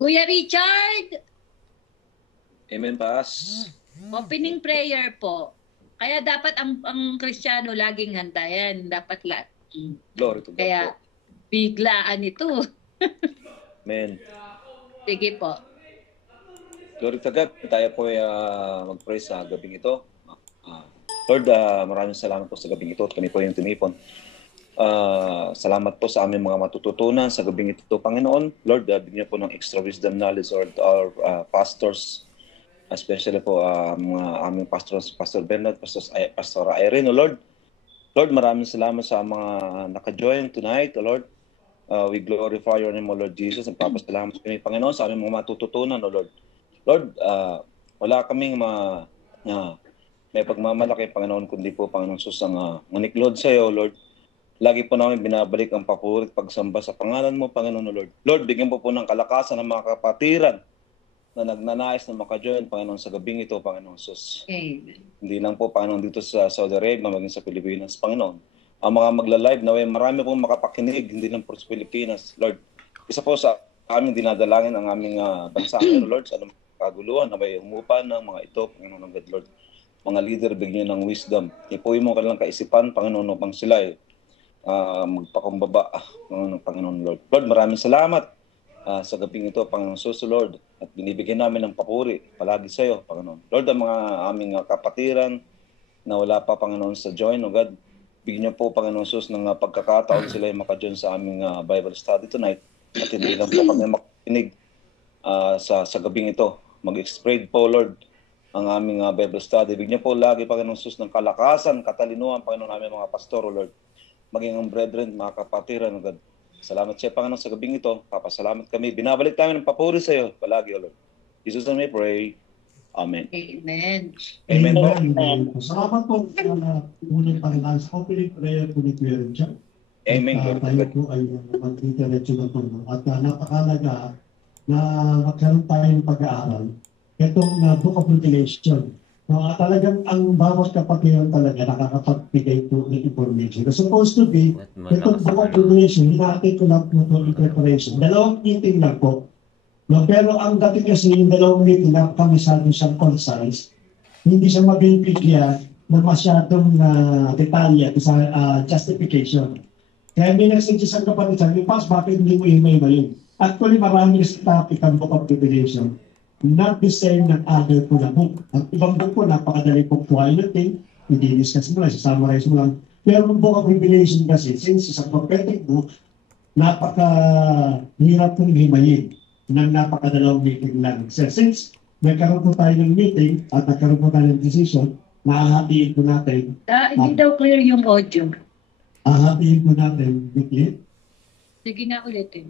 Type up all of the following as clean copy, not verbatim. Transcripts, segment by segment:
Kuya Richard, Amen, Pas. opening prayer po. Kaya dapat ang Kristiyano laging handa yan. Dapat Glory to God. Kaya biglaan ito. Amen. Sige po. Glory to God. Tayo po ay mag-pray sa gabing ito. Lord, maraming salamat po sa gabing ito. Kami po yung tinipon. Salamat po sa aming mga matututunan sa gabing ito, Panginoon. Lord, bigyan po ng extra wisdom knowledge to our pastors, especially po mga aming pastors, Pastor Bernard, Pastor Irene, O Lord. Lord, maraming salamat sa mga naka-join tonight, O Lord. We glorify your name, O Lord Jesus. Nagpapasalamat sa kami, Panginoon, sa aming mga matututunan, O Lord. Lord, wala kaming may pagmamalaki, Panginoon, kundi po, Panginoon Sus, ang maniklod sa iyo, Lord. Lagi po namin binabalik ang papuri at pagsamba sa pangalan mo, Panginoon, O Lord. Lord, bigyan po ng kalakasan ng mga kapatiran na nagnanais na maka-join, Panginoon, sa gabing ito, Panginoon Sus. Amen. Hindi lang po, Panginoon, dito sa Saudi Arabia, maging sa Pilipinas, Panginoon. Ang mga magla-live na marami pong makapakinig, hindi lang po sa Pilipinas, Lord. Isa po sa aming dinadalangin ang aming bansa, Lord, sa anong kaguluhan na may umupa ng mga ito, Panginoon ng God, Lord. Mga leader, bigyan ng wisdom. Ipuwi mo kanilang kaisipan, Panginoon, upang sila magpakumbaba, Panginoon, Lord. Lord, maraming salamat sa gabing ito, Panginoon Sus, Lord, at binibigyan namin ng papuri palagi sa iyo, Panginoon. Lord, ang mga aming kapatiran na wala pa, Panginoon, sa join, O God, bigyan niyo po, Panginoon Sus, ng pagkakataon sila yung maka-join sa aming Bible study tonight, at hindi lang po kami makinig sa gabing ito. Mag-spread po, Lord, ang aming Bible study. Bigyan niyo po lagi, Panginoon Sus, ng kalakasan, katalinuhan, Panginoon, namin mga pastor, O Lord, maging ang brethren, mga kapatiran, O God. Salamat siya, Panginoon, sa gabing ito. Papasalamat kami. Binabalik namin ng papuri sa iyo palagi, O Lord. Jesus, and we pray. Amen. Amen. Amen po. Amen. Salamat po sa unang pangalaman sa opening prayer po ni Kuya Richard. Amen. Tayo po ay mag-interretso na po. At napakalaga na magkaroon tayo ng pag-aaral. Itong Book of Revelation. Talagang ang bawat kapatiran talaga nakakapagbigay po ng information. It's supposed to be, itong Book of Revelation, hinahatid ko lang po ito in preparation. 2 meeting lang po. No, pero ang dating kasi yung 2 meeting na kamisado siyang concise, hindi siya mabibigyan na masyadong detalye sa justification. Kaya may nagsuggest ang kapatid sa akin, Pas, bakit hindi mo email yun? Actually, marami sa topic ang Book of Revelation. Not the same ng other po na book. Ang ibang book po, napakadali po quality, hindi discuss mo lang, summarize mo lang. Pero ang Book of Revelation kasi, since it's a prophetic book, napaka-hirap pong himayin ng napakadalawang meeting lang. So, since nagkaroon po tayo ng meeting at nagkaroon po tayo ng decision, nahahatiin po natin. Hindi daw clear yung audio. Hahatiin po natin, weekly. Sige nga ulitin.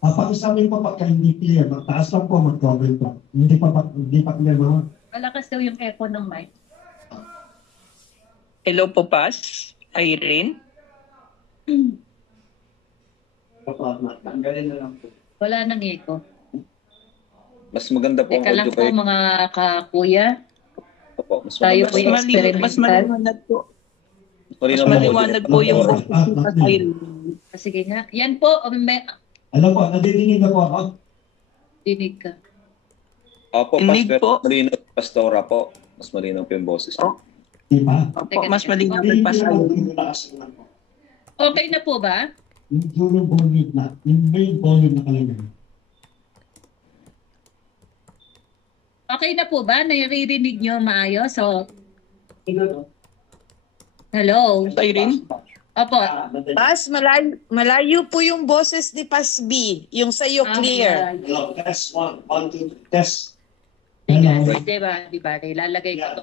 Pakisabi po pagka hindi clear, magtaas lang po, mag-comment po. Hindi pa clear mga. Malakas daw yung echo ng mic. Hello po, Pas. Irene. Tanggalin na lang po. Wala nang echo. Mas maganda po ang Teka lang audio po mga kakuya. Opo, mas Tayo maganda po yung Mas experimental. maliwanag po. Mas Mas maliwanag po yung Irene. Sige nga. Yan po, Alam po, nadidinig na po ako. dinig ka. Opo, Inig Pastor, po. malinaw, Pastora po. Mas malinaw po yung boses. Oh. Di ba? Opo, mas maliwanag Hindi pa sa naman lakas lang po. Okay na po ba? Yung volume na, yung main volume na kalagay. Okay na po ba? Naririnig nyo maayos? So, hello? Irene. Opo. Pas, malayo po yung boses ni Pas B. Yung sa'yo clear. Hello, test 1, 1, 2, test. Diba? Ilalagay ko ito.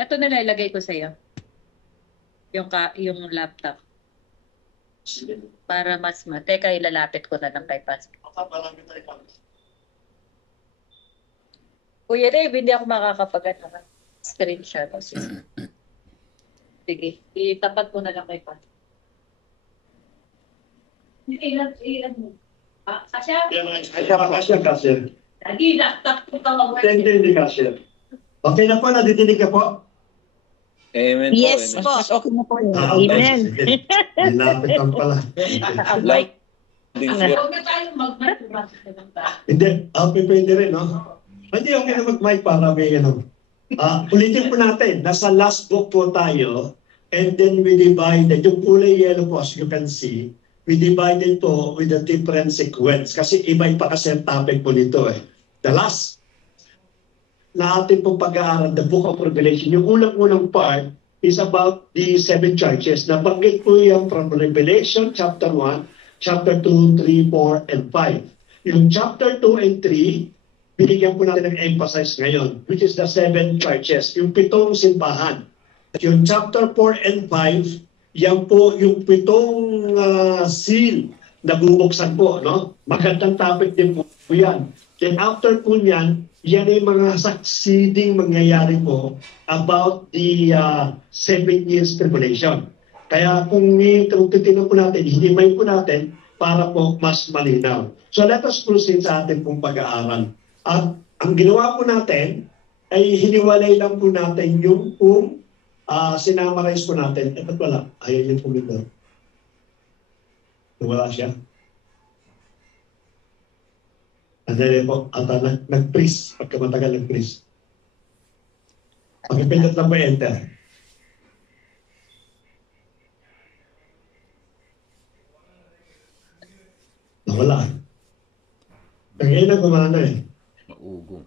Ito na lalagay ko sa'yo. Yung laptop. Para mas Teka, ilalapit ko na ng kay Pas. Kuya Dave, hindi ako makakapag screenshot. Sige, itapat ko na lang kay Pas. Ilan mo? Kasya? Kasya. Lagi, laptop ko tawag. Hindi kasya. Okay na po, nadidinig ka po? Amen po. Yes Amen. po. Mas okay na po. Amen. Nilapit ang pala. din siya. Huwag na tayo mag-maturate naman tayo. Hindi, pwede rin, no? Hindi, okay na mag-mic para may, ulitin po natin, nasa last book po tayo, and then we divided, yung kulay yellow po, as you can see, we divided po with a different sequence, kasi iba-iba kasi ang topic po nito eh. The last na atin pong pag-aaral, the Book of Revelation, yung unang-unang part is about the 7 churches. Nabanggit po yan from Revelation chapter 1, chapter 2, 3, 4, and 5. Yung chapter 2 and 3, binigyan po natin ng emphasis ngayon, which is the 7 churches, yung 7 simbahan. Yung chapter 4 and 5, yan po yung 7 seal na bubuksan po, no? Magandang topic din po yan. Then after po niyan, yan ay mga succeeding mangyayari po about the 7 years tribulation. Kaya kung titignan po natin, hinimayin po natin para po mas malinaw. So let us proceed sa ating pong pag-aaral. At ang ginawa po natin ay hiniwalay lang po natin yung kung sinamarize po natin. Ba't wala? Ayaw yung pumito. Wala siya. Andali po, nag-freeze. Pagka matagal nag-freeze. Pagkipindot lang po enter. Nawala. Ngayon na gumana eh. Maugong.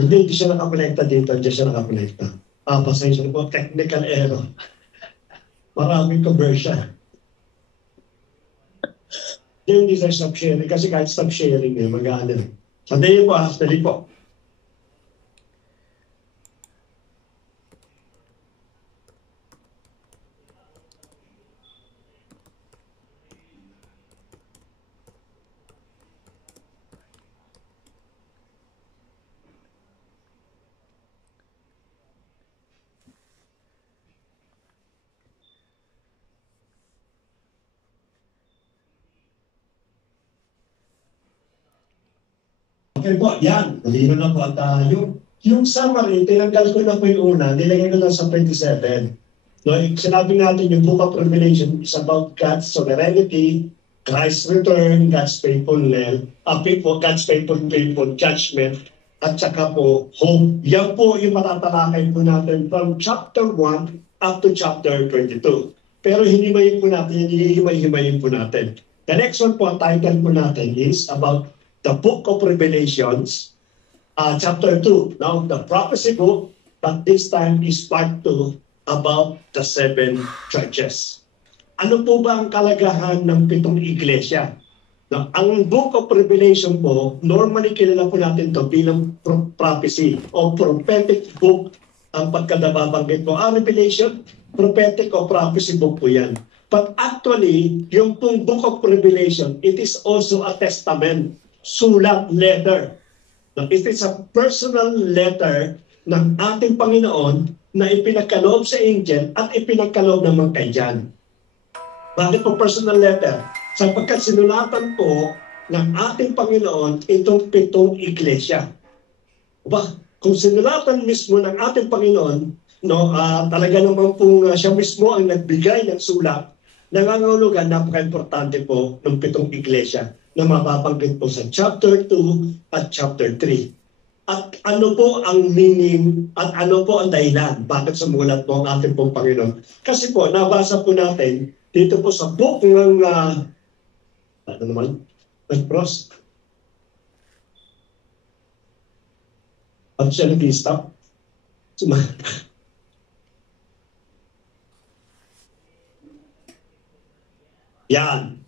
Hindi siya nakakonekta dito. Hindi siya nakakonekta. Pasensya po. Technical error. Maraming conversion. Hindi sa stop sharing. Kasi kahit stop sharing eh, mag-ano. Sandali po, sandali po. Okay po, yan. Malino na po. At yung summary, tinanggal ko na po yung una, nilagay ko lang sa 27. No, sinabi natin yung Book of Revelation is about God's sovereignty, Christ's return, God's faithfulness, God's faithful judgment, at saka po hope. Yan po yung matatalakay po natin from chapter 1 up to chapter 22. Pero hinimayin po natin, hihimay-himayin po natin. The next one po, ang title po natin is about the Book of Revelations, chapter 2. Now, the prophecy book, but this time is part 2 about the 7 churches. Ano po ba ang kalagahan ng 7 iglesia? Now, ang Book of Revelation po, normally kilala po natin to bilang prophecy o prophetic book ang pagkadababanggit po. Revelation, prophetic o prophecy book po yan. But actually, yung pong Book of Revelation, it is also a testament, sulat, letter. Now, it is a personal letter ng ating Panginoon na ipinagkaloob sa angel at ipinagkaloob naman kay John. Bakit po personal letter? Sapagkat sinulatan po ng ating Panginoon itong 7 iglesia. Kung sinulatan mismo ng ating Panginoon, talaga naman po siya mismo ang nagbigay ng sulat, nangangahulugan, napaka-importante po ng 7 iglesia na mapapanggit po sa chapter 2 at chapter 3. At ano po ang meaning at ano po ang dahilan? Bakit sumulat po ang ating pong Panginoon? Kasi po, nabasa po natin dito po sa book ng Prost. At siya nag-stop. Yan.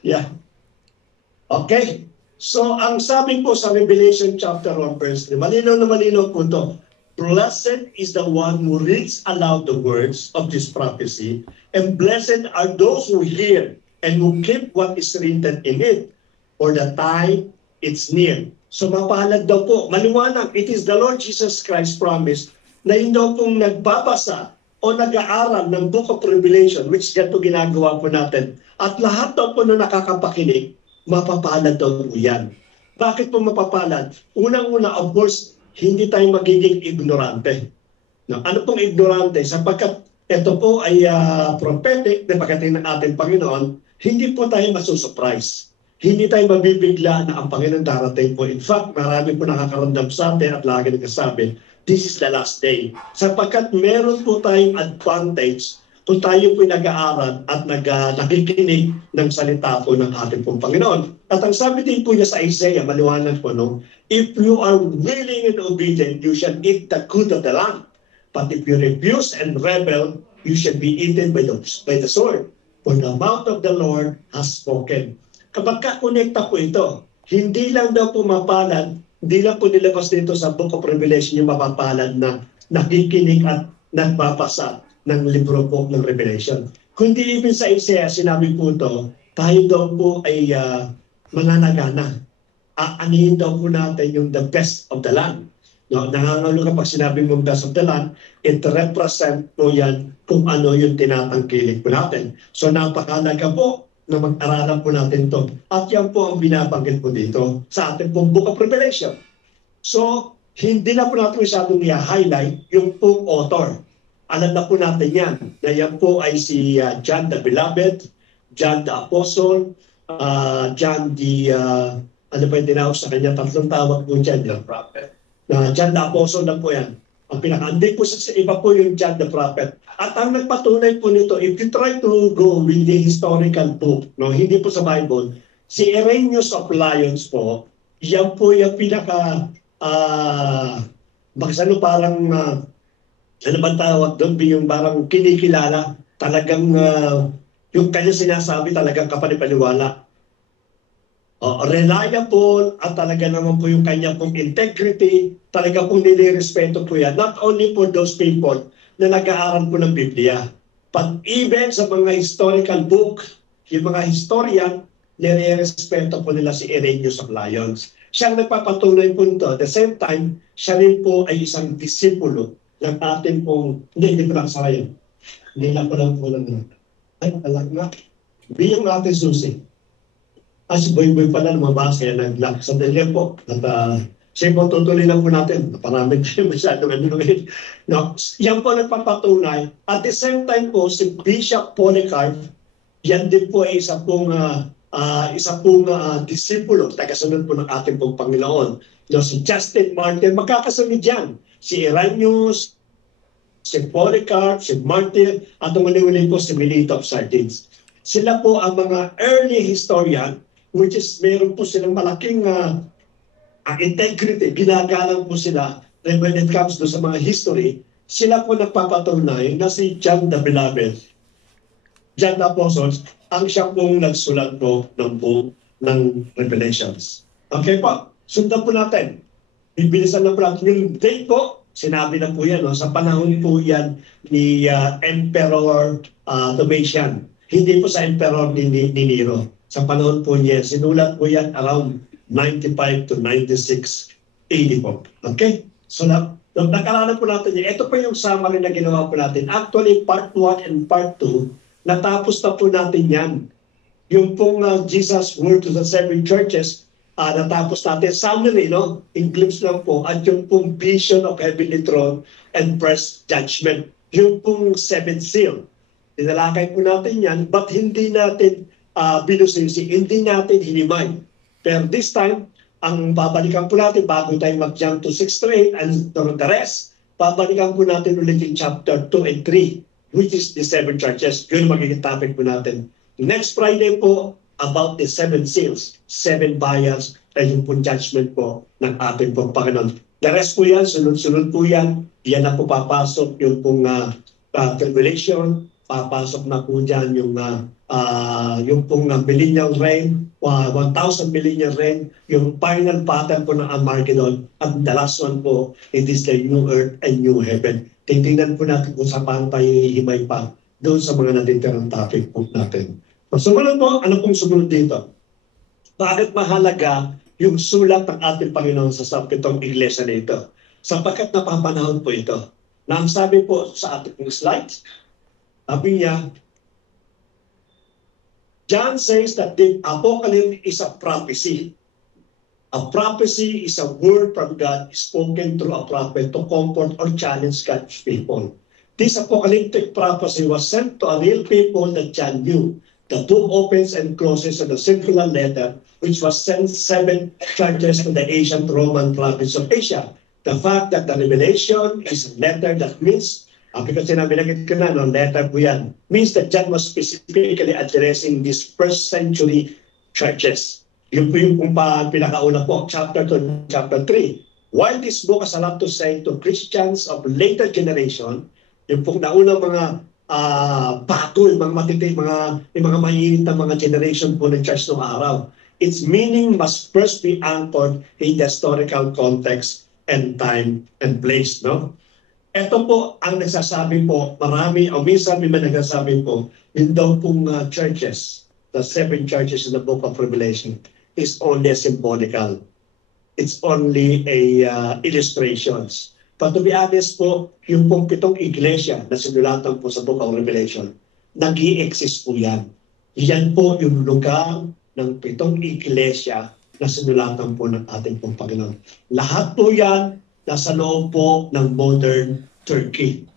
Yeah. Okay. So, ang sabi po sa Revelation chapter 1 verse 3, malinaw na malinaw po ito. Blessed is the one who reads aloud the words of this prophecy, and blessed are those who hear and who keep what is written in it, for the time it's near. So, mapalad daw po. Maliwanag, it is the Lord Jesus Christ promise na yun daw pong nagbabasa o nag-aaral ng Book of Revelation, which ganito ginagawa po natin. At lahat daw po na nakakapakinig, mapapalad daw po yan. Bakit po mapapalad? Unang-una, of course, hindi tayo magiging ignorante. No, ano pong ignorante? Sapagkat ito po ay prophetic na pagdating ng ating Panginoon, hindi po tayo masusurprise. Hindi tayo mabibigla na ang Panginoon darating po. In fact, marami po nakakaramdam sa atin at lagi nagsasabi, this is the last day. Sapagkat meron po tayong advantage kung tayo po nag-aaral at nakikinig ng salita po ng ating pong Panginoon. At ang sabi din po niya sa Isaiah, maliwanag po, no? If you are willing and obedient, you shall eat the good of the land. But if you refuse and rebel, you shall be eaten by the sword. For the mouth of the Lord has spoken. Kapag kakonekta po ito, hindi lang daw po mapalad, hindi lang po nilabas dito sa Book of Revelation yung mapapalad na nakikinig at nagbabasa ng libro po ng Revelation. Kundi even sa Isaiah, sinabi po ito, tayo daw po ay mananagana. Aanihin daw po natin yung the best of the land. No, nangangalo kapag sinabi mong best of the land, it represent po yan kung ano yung tinatangkilik po natin. So napakalaga po na mag-aralan po natin ito. At yan po ang binabanggit po dito sa ating pong Book of Revelation. So, hindi na po natin masyadong i-highlight yung pong author. Alam na po natin yan, na yan po ay si John the Beloved, John the Apostle, John the, ano pa yung tinawag sa kanya, tatlong tawag po dyan, John Prophet. John the Apostle na po yan. Ang pinaka-andi po sa iba po yung John the Prophet. At ang nagpatunay po nito, if you try to go with the historical book, no, hindi po sa Bible, si Irenaeus of Lyons po, yan po yung pinaka, parang, ano ba tawag doon, yung parang kinikilala, talagang yung kanya sinasabi talagang kapanipaniwala. Reliable at talaga naman po yung kanya pong integrity, talaga pong nilirespeto po yan. Not only for those people na nag-aaral po ng Biblia, but even sa mga historical book, yung mga historian, nilirespeto po nila si Irenaeus of Lyons. Siyang nagpapatunay po ito. At the same time, siya rin po ay isang disipulo ng atin pong, hindi ko lang sayo. Hindi lang po lang po lang. Ay, alam nga. Biyang natin susi. Si Boy pala lumabas, kaya nag-lock. Sandali po. At siya po tutuloy lang po natin. Paraming siya masyadong ano. No, yan po nagpapatunay. At the same time po, si Bishop Polycarp, yan din po ay isa pong disipulo, tagasunod po ng ating pong Panginoon. No, si Justin Martyr, magkakasunod yan. Si Irenaeus, si Polycarp, si Martyr, at umuli-uli po si Melito of Sardines. Sila po ang mga early historian, which is meron po silang malaking integrity, ginagalang po sila when it comes to sa mga history, sila po nagpapatunay na si John the Beloved, John the Apostle, ang siya pong nagsulat po ng Revelations. Okay po, sundan po natin. Bibilisan na po natin yung date po. Sinabi na po yan, no? Sa panahon po yan ni Emperor Domitian. Hindi po sa Emperor ni Nero. Sa panahon po niya, sinulat po yan around 95 to 96 AD po. Okay? So, nakalala po natin yan. Ito po yung summary na ginawa po natin. Actually, part 1 and part 2, natapos na po natin yan. Yung pong Jesus' word to the seven churches, natapos natin. Summary, no? In glimpse lang po. At yung pong vision of heavenly throne and first judgment. Yung pong seventh seal. Tinalakay po natin yan, but hindi natin binusisi, hindi natin hinimay. Pero this time, ang babalikan po natin bago tayo mag-jump to 6 to 8 and the rest, babalikan po natin ulit yung chapter 2 and 3, which is the seven churches. Yun magiging topic po natin. Next Friday po, about the seven seals, seven vials, at yung pong judgment po ng ating pong Panginoon. The rest po yan, sunod-sunod po yan. Yan na po papasok yung pong tribulation, papasok na po dyan yung pong millennial reign, 1,000 millennial reign, yung final pattern po ng Armageddon, at the last one po, it is the new earth and new heaven. Tingnan po natin kung saan tayo hihimay pa doon sa mga natitirang topic po natin. Sumunod po, ano pong sumunod dito? Bakit mahalaga yung sulat ng ating Panginoon sa sapitong iglesia na ito? Sapagkat napapanahon po ito. Na ang sabi po sa ating slides, sabi niya, John says that the apocalypse is a prophecy. A prophecy is a word from God spoken through a prophet to comfort or challenge God's people. This apocalyptic prophecy was sent to a real people that John knew. The book opens and closes on a circular letter which was sent 7 churches to the ancient Roman province of Asia. The fact that the revelation is a letter that means, because sinabi ko na, no, letter po yan, means that John was specifically addressing these first century churches. Yun po yung pinakauna po, chapter 2, chapter 3. While this book has a lot to say to Christians of later generation, yung po nauna mga bago, yung mga matitig, yung mga mainit na mga generation po ng church noong araw. Its meaning must first be anchored in the historical context and time and place, no? Ito po ang nagsasabi po, marami, o minsan may nagsasabi po, yun daw pong churches, the 7 churches in the book of Revelation, is only a symbolical. It's only a illustrations. But to be honest po, yung pong 7 iglesia na sinulatan po sa Book of Revelation, nag-i-exist po yan. Yan po yung lugar ng 7 iglesia na sinulatan po ng ating pong Panginoon. Lahat po yan nasa loob po ng modern Turkey.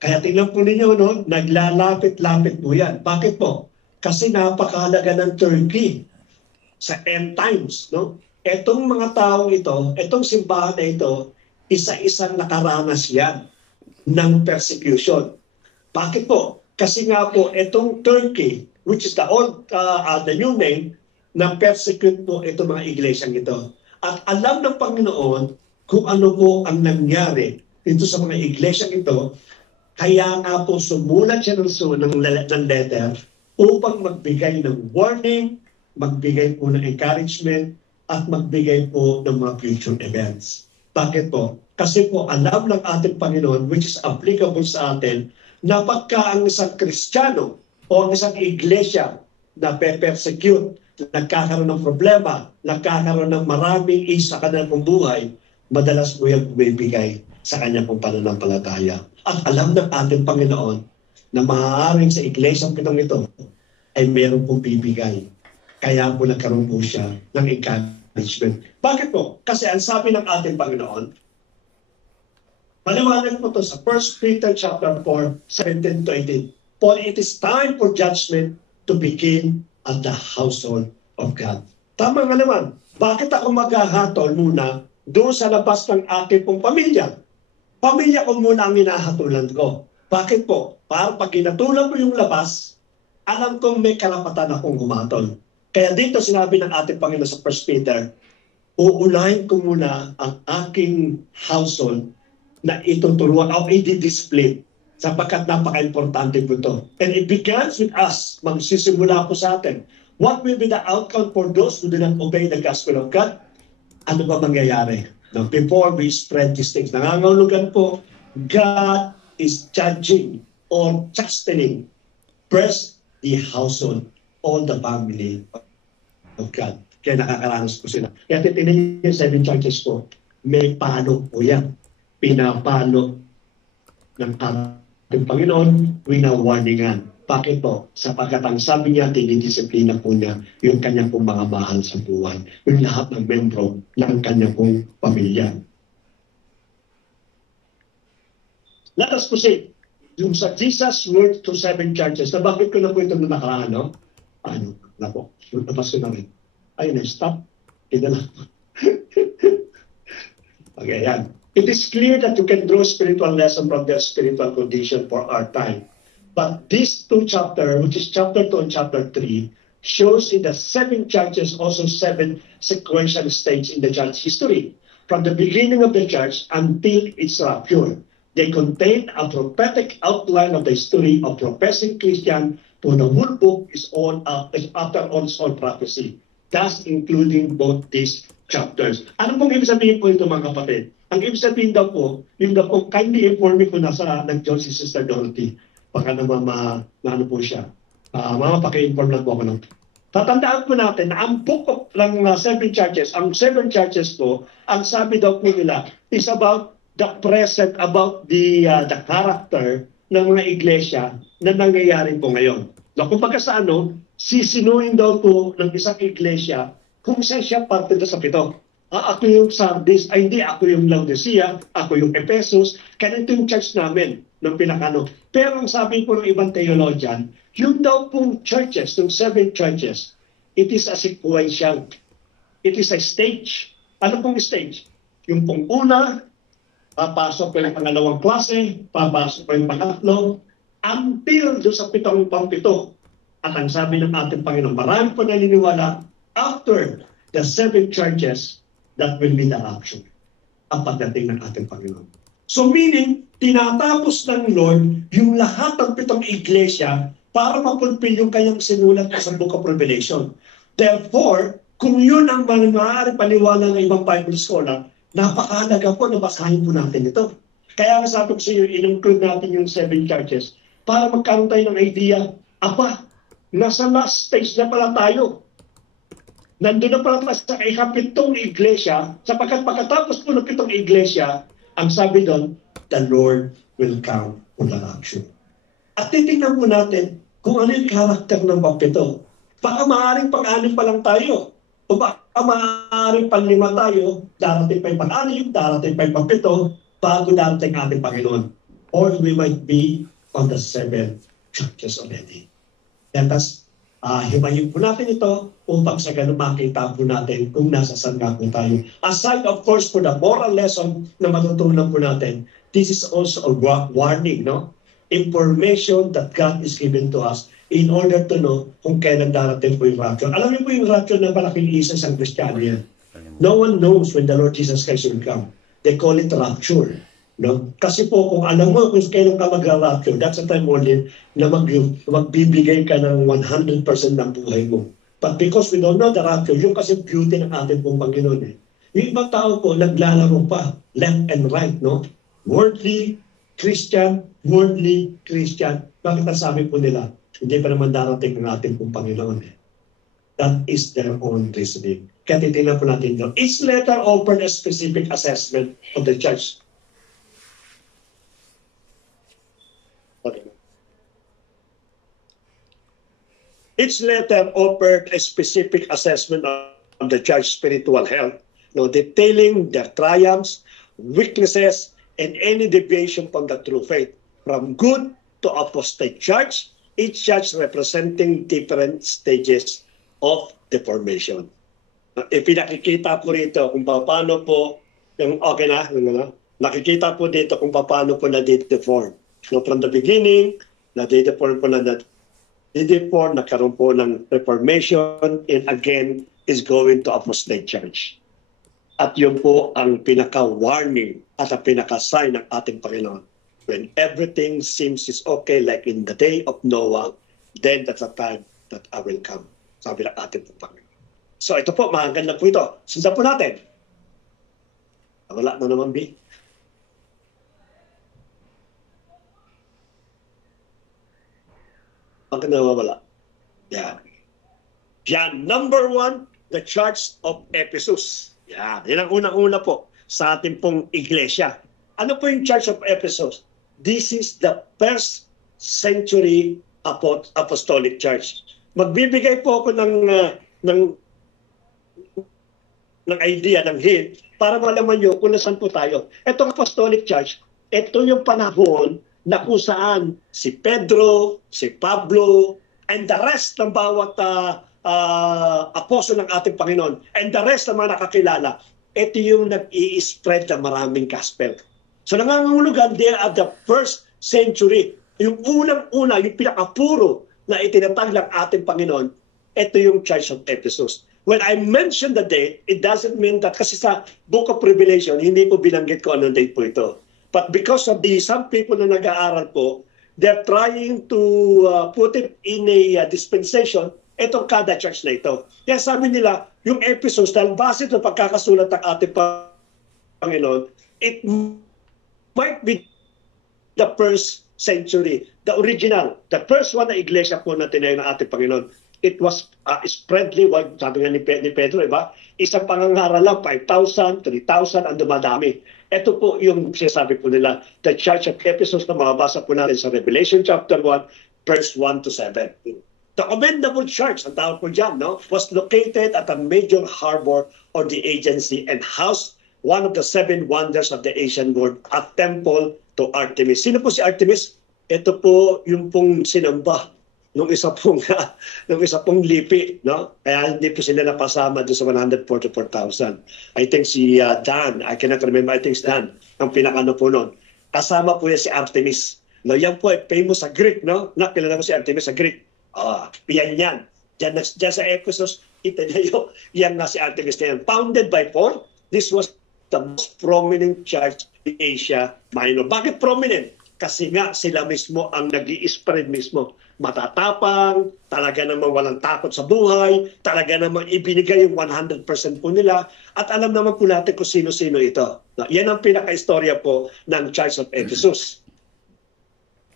Kaya tingnan po ninyo, no? Naglalapit-lapit po yan. Bakit po? Kasi napakahalaga ng Turkey sa end times, no? Etong mga taong ito, etong simbahan na ito, isa-isang nakaranas yan ng persecution. Bakit po? Kasi nga po, itong Turkey, which is the new name, na persecute po itong mga iglesyang ito. At alam ng Panginoon kung ano po ang nangyari dito sa mga iglesyang ito, kaya nga po sumulat siya ng letter upang magbigay ng warning, magbigay po ng encouragement, at magbigay po ng mga future events. Bakit po? Kasi po alam ng ating Panginoon, which is applicable sa atin, na pagka ang isang Kristiyano o ang isang iglesia na pe-persecute, nagkakaroon ng problema, nagkakaroon ng maraming sa kanilang buhay, madalas po yan bumibigay sa kanyang pananampalataya. At alam ng ating Panginoon na maaaring sa iglesia pitong ito ay meron pong bibigay. Kaya po nagkaroon po siya ng encouragement. Bakit po? Kasi ang sabi ng ating Panginoon, maliwanag po ito sa 1 Peter chapter 4, 17 to 18. For it is time for judgment to begin at the household of God. Tama nga naman. Bakit ako maghahatol muna doon sa labas ng aking pong pamilya? Pamilya ko muna ang hinahatulan ko. Bakit po? Para pag hinatulan ko yung labas, alam kong may karapatan akong humatol. Kaya dito sinabi ng ating Panginoon sa 1 Peter, uulahin ko muna ang aking household na ituturuan o i-display sapagkat napaka-importante po ito. And it begins with us. Magsisimula po sa atin. What will be the outcome for those who do not obey the gospel of God? Ano ba mangyayari? Now, before we spread these things, nangangahulugan po, God is judging or chastening first the household, all the family of God. Kaya nakakaranas po sila. Kaya titignan niyo 7 churches po, may palo po yan. Pinapalo ng ating Panginoon, winawarningan. Bakit po? Sapagkat ang sabi niya, tinidisiplina po niya yung kanyang pong mga mahal sa buhay. Yung lahat ng membro ng kanyang pong pamilya. Let us proceed. Yung sa Jesus word to 7 churches, nabanggit ko na po ito na nakaraan, no? Ano? Na po. Tapos ko na rin. Ayun na, stop. Ito na. Okay, yan. It is clear that you can draw spiritual lesson from their spiritual condition for our time. But these 2 chapters, which is chapter 2 and chapter 3, shows in the 7 churches also 7 sequential stages in the church history. From the beginning of the church until its rapture. They contain a prophetic outline of the history of professing Christian, for the whole book is all after all prophecy, thus including both these chapters. Ano pong ibig sabihin po ito mga kapatid? Ang ibig sabihin daw po, yung daw po kindly inform me kung nasa nag-join si Sister Dorothy. Baka naman ano po siya. Paki-inform lang po ako ng. Tatandaan po natin na ang book of ng 7 churches, ang 7 churches po, ang sabi daw po nila is about the present, about the character ng mga iglesia na nangyayari po ngayon. So, kung pagka sa sisinuhin daw po ng isang iglesia kung saan siya parte na sa 7. Ako yung Sardis, hindi, ako yung Laodicea, ako yung Ephesus, kaya ito yung church namin. ng pinakano. Pero ang sabi po ng ibang theologian, yung daw pong churches, yung 7 churches, it is a sequential. It is a stage. Ano pong stage? Yung pong una, papasok po yung pangalawang klase, papasok po yung pangatlo, until doon sa 7. At ang sabi ng ating Panginoon, marami po naniniwala, after the 7 churches, that will be the rapture. Ang pagdating ng ating Panginoon. So meaning, tinatapos ng Lord yung lahat ng 7 iglesia para mapulpil yung kanyang sinulat sa Book of Revelation. Therefore, kung yun ang maaari paniwala ng ibang Bible scholar, napakahalaga po na basahin po natin ito. Kaya nga sabi ko sa iyo, in-include natin yung 7 churches para magkaroon tayo ng idea, nasa last stage na pala tayo. Nandun na pala sa ikapitong iglesia, sapagkat pagkatapos po ng 7 iglesia, ang sabi doon, the Lord will come for the rapture. At titingnan po natin kung ano yung karakter ng pang-7. Baka maaaring pang-6 pa lang tayo. O baka maaaring pang-5 tayo, darating pa yung pang-6, darating pa yung pang-7, bago darating ating Panginoon. Or we might be on the 7 churches already. Let us himayin po natin ito upang sa ganun makita po natin kung nasa saan nga po tayo. Aside of course for the moral lesson na matutunan po natin, this is also a warning, no? Information that God is given to us in order to know kung kailan darating po yung rapture. Alam niyo po yung rapture na malaking isa sa Kristiyano yan. No one knows when the Lord Jesus Christ will come. They call it rapture. No? Kasi po kung alam mo kung kailan ka mag-rapture, that's the time only na magbibigay ka ng 100% ng buhay mo. But because we don't know the rapture, yung kasi beauty ng ating pong Panginoon. Yung ibang tao po, naglalaro pa, left and right, no? Worldly Christian, worldly Christian. Bakit nasabi po nila, hindi pa naman darating ng ating pong Panginoon. That is their own reasoning. Kaya titignan po natin ito. Each letter offered a specific assessment of the church. Each letter offered a specific assessment of the church's spiritual health, detailing their triumphs, weaknesses, and any deviation from the true faith. From good to apostate church, each church representing different stages of deformation. Ipinakikita po rito kung paano po, nakikita po dito kung paano po na-deform. So from the beginning, na-deform po nagkaroon po ng reformation, and again is going to apostate church. At yun po ang pinaka-warning at ang pinaka-sign ng ating Panginoon. When everything seems is okay, like in the day of Noah, then that's the time that I will come. Sabi ng ating Panginoon. So ito po, mahanggan po ito. Sundan po natin. Wala na naman, B. Bakit nawawala? Yan. Number 1, the Church of Ephesus. Yan. Yan ang unang-una po sa ating pong iglesia. Ano po yung Church of Ephesus? This is the 1st century apostolic church. Magbibigay po ako ng idea, ng hint, para malaman nyo kung nasan po tayo. Itong apostolic church, ito yung panahon na kung saan si Pedro, si Pablo, and the rest ng bawat apostol ng ating Panginoon, and the rest ng mga nakakilala, ito yung nag-i-spread ng maraming gospel. So nangangahulugan, they are the 1st century. Yung unang-una, yung pinakapuro na itinatag ng ating Panginoon, ito yung Church of Ephesus. When I mention the date, it doesn't mean that kasi sa Book of Revelation, hindi po binanggit ko anong date po ito. But because of some people na nag-aaral po, they're trying to put it in a dispensation, itong kada church na ito. Kaya sabi nila, yung Ephesus, dahil base ito pagkakasulat ng ating Panginoon, it might be the 1st century, the original, the first one na iglesia po na tinayo ng ating Panginoon. It was spreadly wide, sabi nga ni Pedro, iba? Isang pangangaral lang, 5,000, 3,000, ang dumadami. Ito po yung sinasabi po nila, the Church of Ephesus na mababasa po natin sa Revelation chapter 1, verse 1 to 7. The commendable church, ang tawag po dyan, was located at a major harbor or the agency and housed one of the 7 wonders of the Asian world, a temple to to Artemis. Sino po si Artemis? Ito po yung pong sinamba nung isa pong lipi, no? Kaya hindi po sila napasama doon sa 144,000. I think si Dan, I cannot remember, I think si Dan, ang pinakano po noon. Kasama po yan si Artemis. No, yan po ay famous sa Greek, no? Nakilala mo si Artemis sa Greek. Yan. Diyan sa Ephesus, itinayo, yan nga si Artemis na yan. Founded by Paul, this was the most prominent church in Asia Minor. Bakit prominent? Kasi nga sila mismo ang nag-i-spread mismo. Matatapang, talaga namang walang takot sa buhay, talaga namang ibinigay yung 100% po nila, at alam naman po natin kung sino-sino ito. Yan ang pinaka-istorya po ng Church of Ephesus.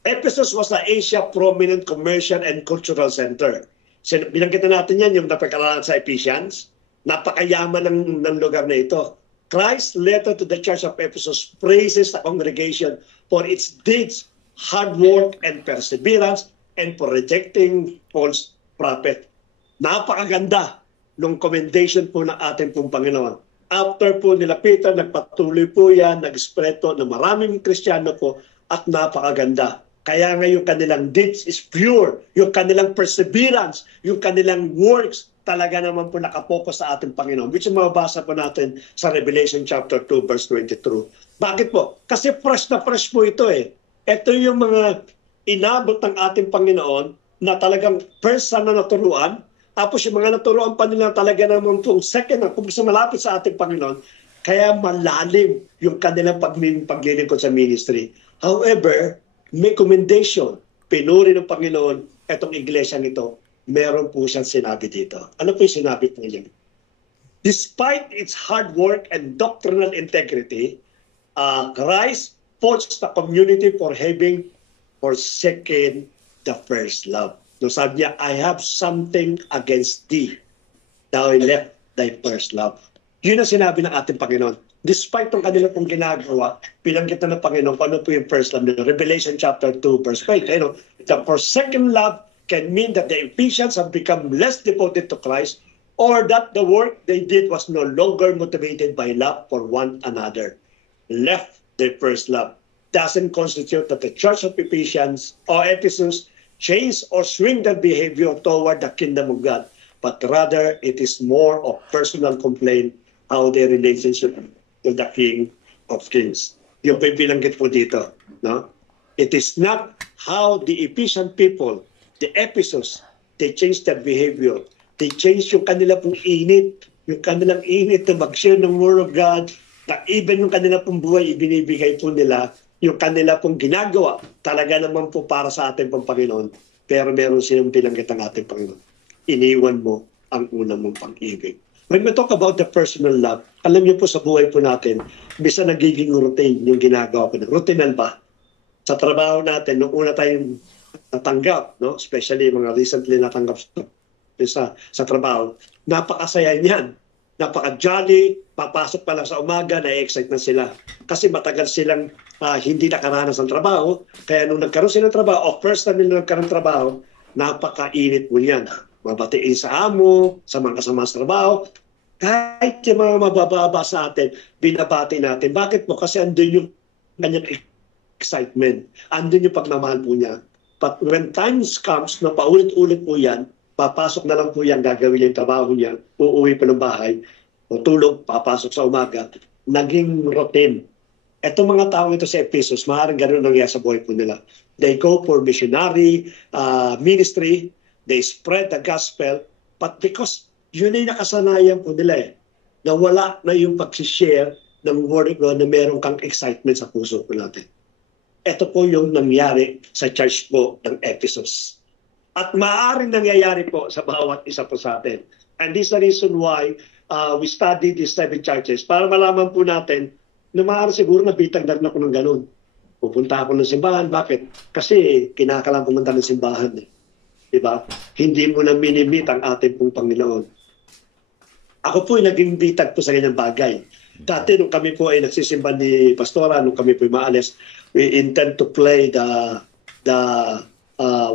Ephesus was the Asia prominent commercial and cultural center. Binanggit na natin yan, yung napagkalalan sa Ephesians. Napakayaman ng lugar na ito. Christ's letter to the Church of Ephesus praises the congregation for its deeds, hard work, and perseverance, and for rejecting false prophet. Napakaganda ng commendation po ng ating pong Panginoon. After po nila Peter, nagpatuloy po yan, nag-spread po na maraming Kristiyano po, at napakaganda. Kaya nga yung kanilang deeds is pure, yung kanilang perseverance, yung kanilang works, talaga naman po nakapokus sa ating Panginoon. Which mababasa po natin sa Revelation chapter 2, verse 22. Bakit po? Kasi fresh na fresh po ito eh. Ito yung mga inabot ng ating Panginoon na talagang first na naturuan, tapos yung mga naturuan pa nila talaga naman po second na kung malapit sa ating Panginoon, kaya malalim yung kanilang paglilingkod sa ministry. However, may commendation, pinuri ng Panginoon itong iglesia nito, meron po siyang sinabi dito. Ano po yung sinabi po niya? Despite its hard work and doctrinal integrity, Christ forged the community for having forsaken the first love. So sabi niya, I have something against thee. Thou left thy first love. Yun ang sinabi ng ating Panginoon. Despite ng kanila pong ginagawa, pinanggit na ng Panginoon, ano po yung first love? Revelation chapter 2, verse 5. The forsaken love can mean that the Ephesians have become less devoted to Christ, or that the work they did was no longer motivated by love for one another. Left their first love. Doesn't constitute that the Church of Ephesians or Ephesus change or swing their behavior toward the kingdom of God, but rather it is more of personal complaint how their relationship to the King of Kings. Yung pinanggit po dito. No? It is not how the Ephesian people, the Ephesus, they change their behavior. They change yung kanila pong init, yung kanilang init na mag-share ng Word of God, na even yung kanila pong buhay, ibinibigay po nila, yung kanila pong ginagawa, talaga naman po para sa ating pong Panginoon. Pero meron silang pinanggit ng ating Panginoon. Iniwan mo ang unang mong pag-ibig. When we talk about the personal love, alam niyo po sa buhay po natin, bisa nagiging routine yung ginagawa ko. Routinal ba? Sa trabaho natin, nung una tayong natanggap, no? Especially mga recently natanggap sa trabaho, napakasaya niyan. Napaka-jolly, papasok pa lang sa umaga, na-excite na sila. Kasi matagal silang hindi nakaranas ng trabaho. Kaya nung nagkaroon sila ng trabaho, o first time nila nagkaroon ng trabaho, napaka-init mo niyan. Mabatiin sa amo, sa mga kasama sa trabaho. Kahit yung mga mabababa sa atin, binabati natin. Bakit po? Kasi andun yung kanyang excitement. Andun yung pagmamahal po niya. But when times comes, na paulit-ulit po yan, papasok na lang po yan, gagawin yung trabaho niya, uuwi pa ng bahay, tutulog, papasok sa umaga, naging routine. Etong mga tao ito sa Ephesus, maaaring ganoon nangyari sa buhay po nila. They go for missionary ministry, they spread the gospel, but because yun ay nakasanayan po nila na wala na yung pag-share ng word of God na meron kang excitement sa puso po natin. Ito po yung nangyari sa church po ng Ephesus. At maaaring nangyayari po sa bawat isa po sa atin. And this is the reason why we study these 7 churches. Para malaman po natin na maaaring siguro nabitag na rin ako ng ganun. Pupunta ako ng simbahan. Bakit? Kasi kinakalang pumunta ng simbahan. Diba? Hindi mo na minimit ang ating pong Panginoon. Ako po ay naging bitag po sa ganyang bagay. Dati nung kami po ay nagsisimba ni Pastora, nung kami po ay maalis, we intend to play the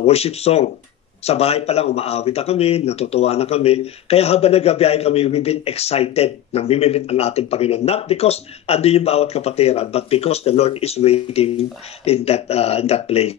worship song. Sa bahay pa lang, umaawit na kami, natutuwa na kami. Kaya habang nagbabiyahe kami, we've been excited na mimimit ang ating Panginoon. Not because ando yung bawat kapatiran, but because the Lord is waiting in that place.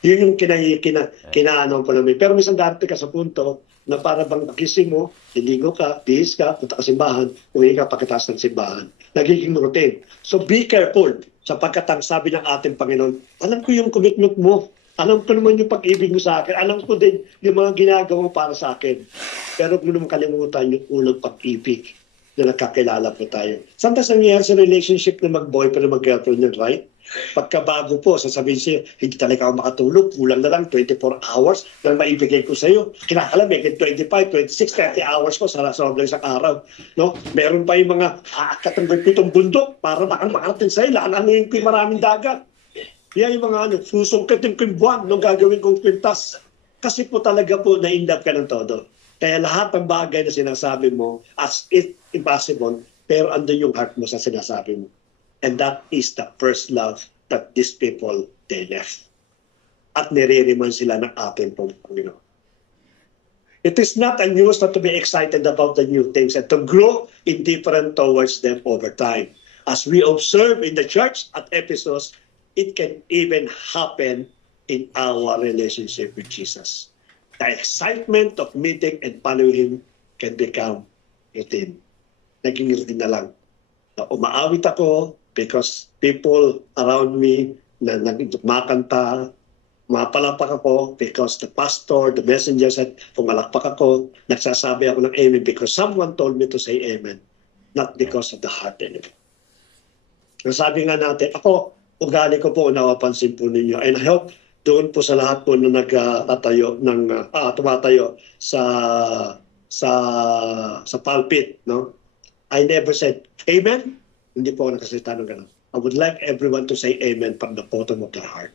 Yun yung kinaano po namin. Pero minsan dati ka sa punto na para bang gising mo, liligo ka, bihis ka, punta ka simbahan, uwi ka pagkatapos ng simbahan. Nagiging routine. So be careful sapagkat ang sabi ng ating Panginoon, alam ko yung commitment mo. Alam ko naman yung pag-ibig mo sa akin. Alam ko din yung mga ginagawa mo para sa akin. Pero kung naman kalimutan yung unang pag-ibig na nagkakilala po tayo. Sometimes nangyayari sa relationship na mag-boyfriend na mag-girlfriend yun, right? Pagkabago po, sasabihin siya, hindi talaga ako makatulog, kulang na lang 24 hours na maibigay ko sa iyo. Kinakalamig, 25, 26, 30 hours ko sa sobrang isang araw. No? Meron pa yung mga aakat ng pitong bundok para makarating sa iyo. Ano yung maraming dagat. Yan yung mga susungkitin ko yung buwan nung gagawin kong kwintas. Kasi po talaga po na-in-love ka ng todo. Kaya lahat ng bagay na sinasabi mo, as it impossible, pero andun yung heart mo sa sinasabi mo. And that is the first love that these people, they left. At nire-remind sila ng ating Panginoon. It is not unusual not to be excited about the new things and to grow indifferent towards them over time. As we observe in the church at Ephesus, it can even happen in our relationship with Jesus. The excitement of meeting and following Him can become routine. Naging routine na lang. Umaawit ako because people around me na nagmakanta, mapalapak ako because the pastor, the messenger said, pumalakpak ako, nagsasabi ako ng amen because someone told me to say amen, not because of the heart anymore. Nasabi nga natin, ako, ugali ko po, napapansin po ninyo. And I hope doon po sa lahat po na tumatayo sa pulpit, no? I never said amen. Hindi po ako nakasalita ng ganun. I would like everyone to say amen from the bottom of their heart.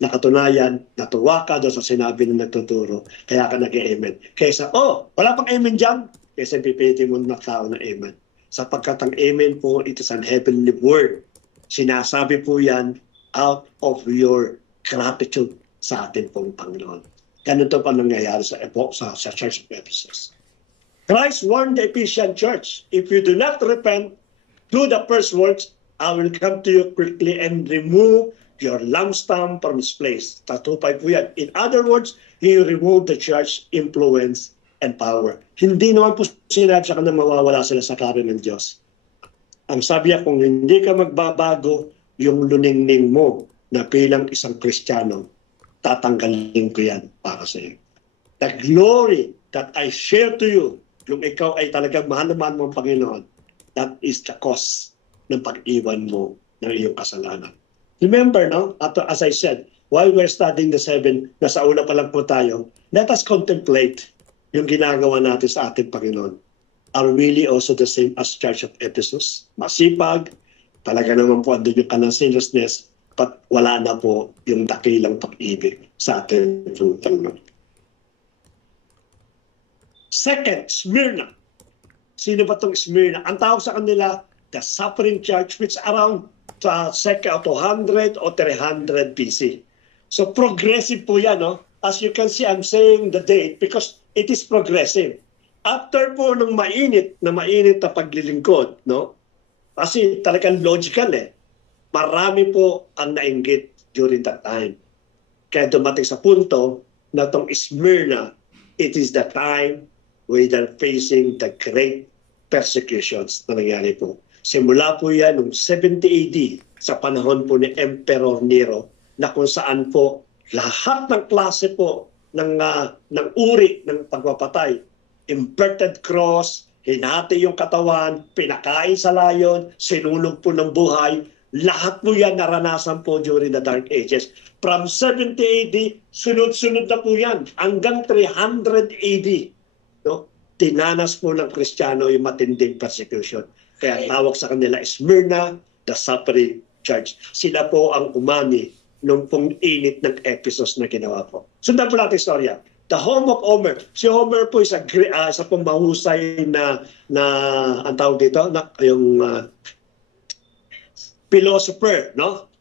Nakatunayan, natuwa ka doon sa sinabi ng nagtuturo, kaya ka nag-amen. Kaysa, wala pang amen dyan. Kaysa pipiti mo na tao na amen. Sapagkat ang amen po, it is an heavenly word. Sinasabi po yan out of your gratitude sa ating pong Panginoon. Ganito pa nangyayari sa Church of Ephesus. Christ warned the Ephesian church, if you do not repent, do the first works, I will come to you quickly and remove your lampstand from its place. Tatupay po yan. In other words, He removed the church influence and power. Hindi naman po sinabi sa kanila mawawala sila sa karin ng Diyos. Ang sabi niya, kung hindi ka magbabago, yung luningning mo na bilang isang Kristiyano, tatanggalin ko yan para sa iyo. The glory that I share to you, yung ikaw ay talagang mahal mo ang Panginoon, that is the cause ng pag-iwan mo ng iyong kasalanan. Remember, no? As I said, while we're studying the 7, nasa una pa lang po tayo, let us contemplate yung ginagawa natin sa ating Panginoon. Are really also the same as Church of Ephesus. Masipag, talaga naman po andun yung kanang seriousness, but wala na po yung dakilang pag-ibig sa ating Panginoon. Second, Smyrna. Sino ba itong Smyrna? Ang tawag sa kanila, the Suffering Church, which around 200 or 300 BC. So progressive po yan, no? As you can see, I'm saying the date because it is progressive. After po ng mainit na paglilingkod, no? Kasi talagang logical marami po ang nainggit during that time. Kaya dumating sa punto na itong Smyrna, it is the time where they're facing the great persecutions na nangyari po. Simula po yan noong 70 AD sa panahon po ni Emperor Nero na kung saan po lahat ng klase po ng uri ng pagpapatay, inverted cross, hinati yung katawan, pinakain sa layon, sinunog po ng buhay, lahat po yan naranasan po during the Dark Ages. From 70 AD, sunod-sunod na po yan hanggang 300 AD. No? Tinanas po ng Kristiyano yung matinding persecution. Kaya tawag sa kanila Smyrna, the Suffering Church. Sila po ang umani nung pong init ng Ephesus na ginawa po. Sundan po natin istorya. The home of Homer. Si Homer po isa pong mahusay na ang tawag dito, yung philosopher, no?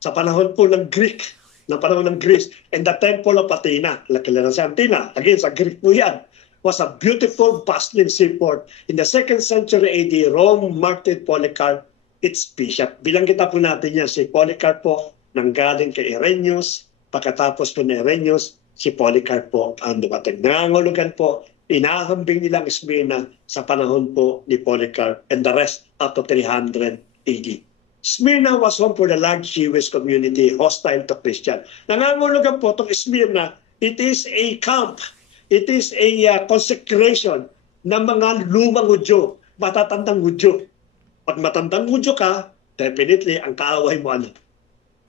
Sa panahon po ng Greek, na panahon ng Greece. And the Temple of Athena, kilala sa Athena, again, sa Greek po yan, was a beautiful, bustling seaport. In the 2nd century AD, Rome martyred Polycarp, its bishop. Bilang kita po natin yan, si Polycarp po, nanggaling kay Irenaeus, pagkatapos po ni Irenaeus, si Polycarp po ang dumating. Nangangulugan po, inahambing nilang Smyrna sa panahon po ni Polycarp and the rest up to 300 AD. Smyrna was home for the large Jewish community hostile to Christian. Nangangulugan po itong Smyrna, it is a camp, it is a consecration ng mga lumang Hudyo, matatandang Hudyo. Pag matandang Hudyo ka, definitely ang kaaway mo ano?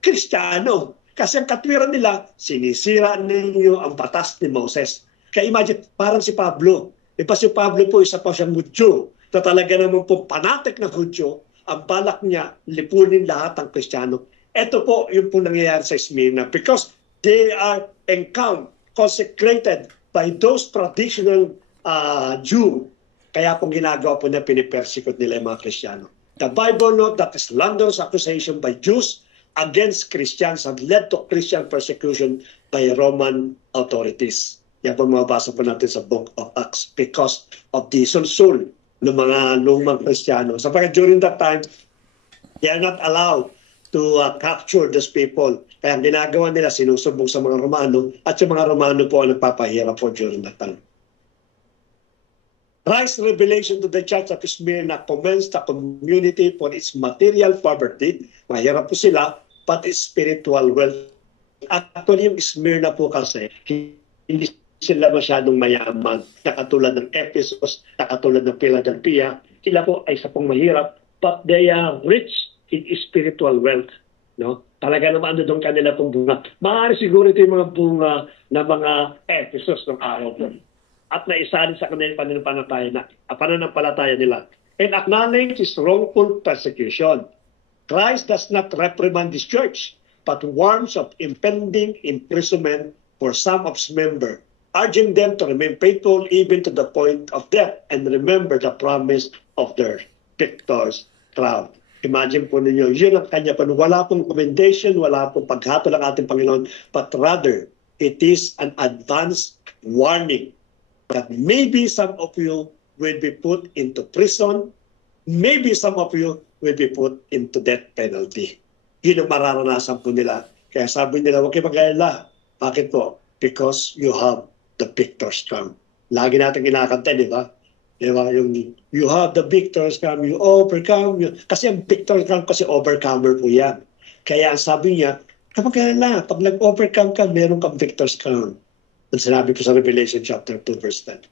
Kristiyano. Kasi ang katwiran nila, sinisira ninyo ang batas ni Moses. Kaya imagine, parang si Pablo. Si Pablo po, isa pa siyang Hudyo. Na talaga naman po panatik na Hudyo, ang balak niya, lipunin lahat ng Kristiyano. Ito po yung po nangyayari sa Smyrna because they are encamped, consecrated by those traditional Jew. Kaya po ginagawa po na pinipersecute nila yung mga Kristiyano. The Bible note that slanderous accusation by Jews against Christians have led to Christian persecution by Roman authorities. Yan po mabasa po natin sa Book of Acts because of the sulsul ng mga lumang Kristiyano. So during that time, they are not allowed to capture these people. Kaya ang ginagawa nila, sinusubong sa mga Romano at yung mga Romano po ang nagpapahirap po during that time. Christ's revelation to the Church of Smyrna commends the community for its material poverty. Mahirap po sila, but its spiritual wealth. Actually, yung Smyrna po kasi, hindi sila masyadong mayaman, nakatulad ng Ephesus, nakatulad ng Philadelphia. Sila po ay isa pong mahirap, but they are rich in spiritual wealth. No? Talaga naman ano doon kanila pong bunga. Maaari siguro ito yung mga bunga ng mga Ephesus ng araw po. At naisalin sa kanilang pananampalataya nila. And acknowledge his wrongful persecution. Christ does not reprimand this church, but warns of impending imprisonment for some of its members, urging them to remain faithful even to the point of death and remember the promise of their victor's crown. Imagine po ninyo, yun ang kanya po. Wala pong commendation, wala pong paghatol ng ating Panginoon, but rather, it is an advanced warning that maybe some of you will be put into prison, maybe some of you will be put into death penalty. Yun ang mararanasan po nila. Kaya sabi nila, huwag kayo mag-alala. Bakit po? Because you have the victor's crown. Lagi natin kinakanta, di ba? Di ba? Yung, you have the victor's crown, you overcome. Kasi ang victor's crown, kasi overcomer po yan. Kaya ang sabi niya, kapag alala, pag nag-overcome ka, meron kang victor's crown. Ang sinabi po sa Revelation chapter 2, verse 10.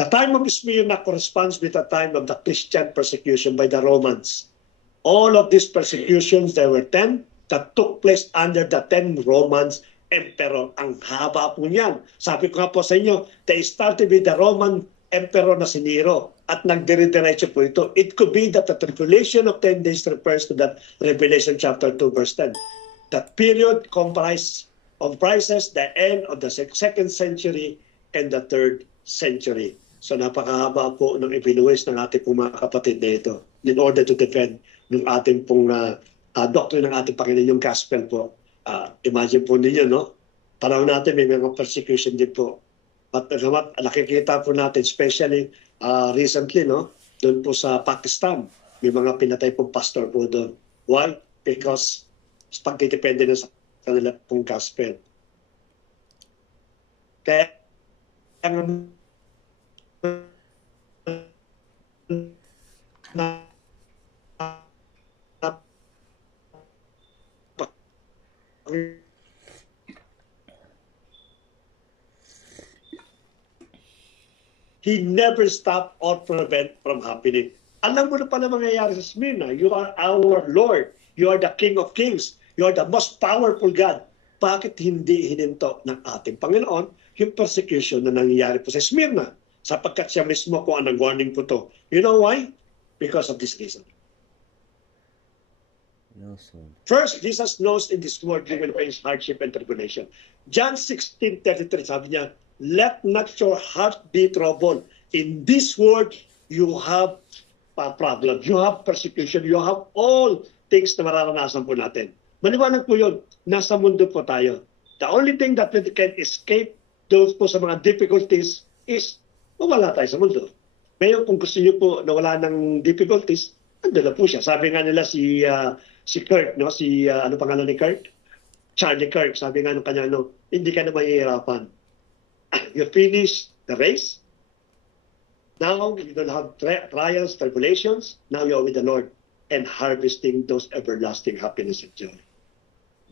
The time of Smyrna corresponds with the time of the Christian persecution by the Romans. All of these persecutions, there were 10 that took place under the 10 Romans emperor. Ang haba po niyan. Sabi ko nga po sa inyo, they started with the Roman emperor na si Nero at nagdire-diretso po ito. It could be that the tribulation of 10 days refers to that Revelation chapter 2, verse 10. That period comprises the end of the 2nd century and the 3rd century. So napakahaba po ng ibinuwis ng ating pong mga kapatid na ito in order to defend ng ating pong doctrine ng ating Panginoon, yung gospel po. Imagine po ninyo, no? Panahon natin may mga persecution din po. At nakikita po natin, especially recently, no? Doon po sa Pakistan, may mga pinatay pong pastor po doon. Why? Because pagdidepende na sa kanila pong gospel. Kaya he never stop or prevent from happening. Alam mo na pala mangyayari sa Smyrna. You are our Lord. You are the King of Kings. You are the most powerful God. Bakit hindi hininto ng ating Panginoon yung persecution na nangyayari po sa Smyrna? Sapagkat siya mismo po ang nag-warning po to. You know why? Because of this reason. First, Jesus knows in this world you will face hardship and tribulation. John 16:33, sabi niya, let not your heart be troubled. In this world, you have a problem. You have persecution. You have all things na mararanasan po natin. Maliwanag po yun. Nasa mundo po tayo. The only thing that we can escape those po sa mga difficulties is mawala tayo sa mundo. Ngayon, kung gusto niyo po na wala ng difficulties, ando na po siya. Sabi nga nila si Kirk, no? Ano pangalan ni Kirk? Charlie Kirk. Sabi nga nung kanya, hindi ka na mahihirapan. You finish the race. Now, you don't have trials, tribulations. Now you're with the Lord and harvesting those everlasting happiness and joy.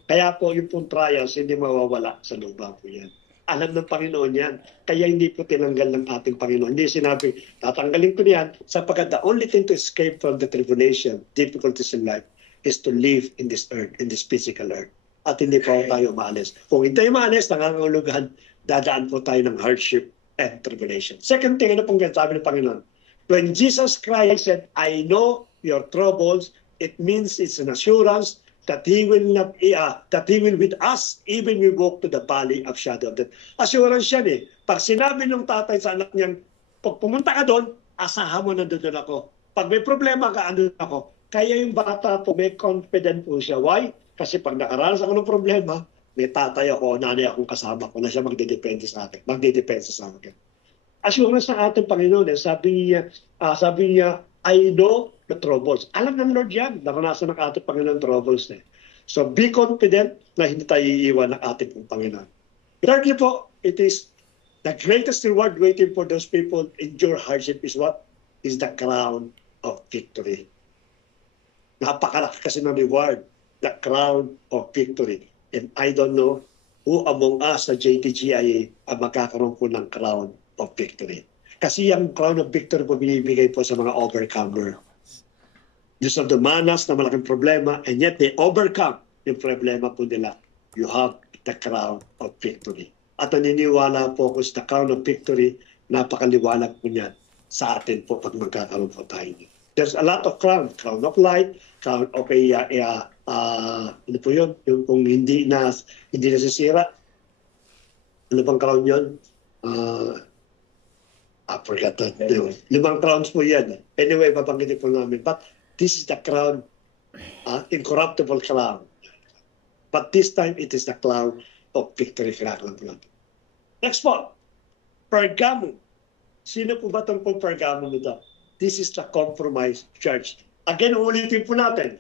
Kaya po yung pong trials, hindi mawawala sa lupa po yan. Alam ng Panginoon yan. Kaya hindi po tinanggal ng ating Panginoon. Hindi sinabi, tatanggalin ko niyan sapagkat the only thing to escape from the tribulation, difficulties in life, is to live in this earth, in this physical earth. At hindi po tayo maalis. Kung hindi tayo maalis, nangangulugan, dadaan po tayo ng hardship and tribulation. Second thing, ano pong sabi ng Panginoon? When Jesus Christ said, I know your troubles, it means it's an assurance that He will not, that He will with us even we walk to the valley of shadow of death. Assurance yan eh. Pag sinabi ng tatay sa anak niyan, pag pumunta ka doon, asahan mo nandun ako. Pag may problema ka, andun ako. Kaya yung bata po, may confident po siya. Why? Kasi pag nakaranas ako ng problema, may tatay ako, nanay akong kasama ko na siya magdedepende sa akin. Magdedepensa sa akin. Assurance ng ating Panginoon, sabi niya, I know the troubles. Alam ng Lord yan. Naranasan ng ating Panginoon troubles. So be confident na hindi tayo iiwan ng ating Panginoon. Thirdly po, it is the greatest reward waiting for those people endure hardship is what? Is the crown of victory. Napakalaki kasi ng reward. The crown of victory. And I don't know who among us sa JTGIA ang magkakaroon po ng crown of victory. Kasi yung crown of victory po binibigay po sa mga overcomer. Diyos ang dumanas na malaking problema and yet they overcome yung problema po nila. You have the crown of victory. At naniniwala po ko sa crown of victory, napakaliwanag po niyan sa atin po pag magkakaroon po tayo. There's a lot of crown. Crown of light, crown of ano po yun? Yung kung hindi nasisira. Ano bang crown yun? I forgot that. Limang crowns po yan. Anyway, babanggitin po namin. But this is the crown, incorruptible crown. But this time, it is the crown of victory. Next po, Pergamum. Sino po ba itong Pergamum nito? This is the compromised church. Again, ulitin po natin.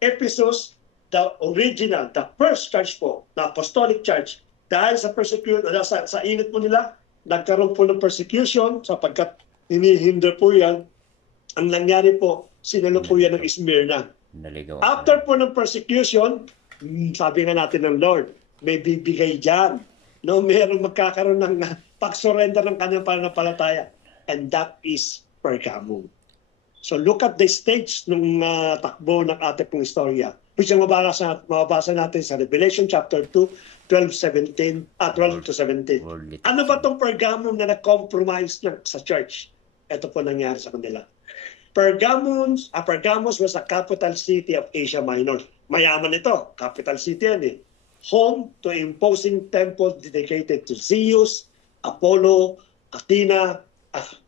Ephesus, the original, the first church po, the apostolic church, dahil sa persecution, sa init po nila, nagkaroon po ng persecution sapagkat hinihinder po yan. Ang nangyari po, sinalo po yan ng Smyrna. After po ng persecution, sabi nga natin ng Lord, may bibigay dyan. No, mayroong magkakaroon ng pag-surrender ng kanyang pananampalataya. And that is Pergamum. So look at the stage nung takbo ng ating pong istorya. Which ang mababasa natin sa Revelation chapter 2, 12 to 17. Ano ba itong Pergamum na nag-compromise sa church? Ito po nangyari sa kanila. Pergamos was a capital city of Asia Minor. Mayaman ito. Capital city yan eh. Home to imposing temple dedicated to Zeus, Apollo, Athena,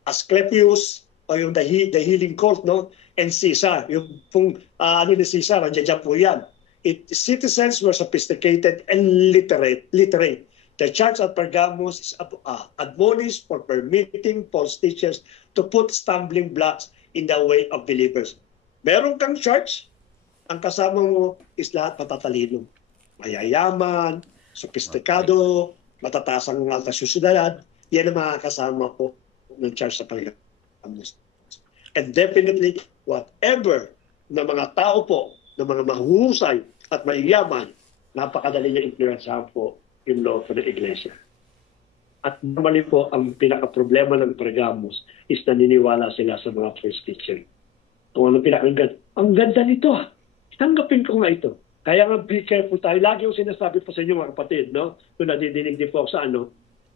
Asclepius, o yung the healing cult, no? And Caesar. Yung pong, ni Caesar, nandiyan po yan. Citizens were sophisticated and literate. The church at Pergamos is admonished for permitting false teachers to put stumbling blocks in the way of believers. Meron kang church, ang kasama mo is lahat matatalino. Mayayaman, sophisticado, matataas ang alta susunod. Yan ang mga kasama po ng church sa Pergamos. And definitely, whatever na mga tao po, na mga mahuhusay at mayayaman, napakadali niya influensyahan po yung loob ng iglesia. At normally po, ang pinaka-problema ng Pergamos is naniniwala sila sa mga false teaching. Kung ano pinakinggan, ang ganda nito. Tanggapin ko nga ito. Kaya nga, be careful tayo. Lagi yung sinasabi po sa inyo mga kapatid, no? Kung nadidinig din po sa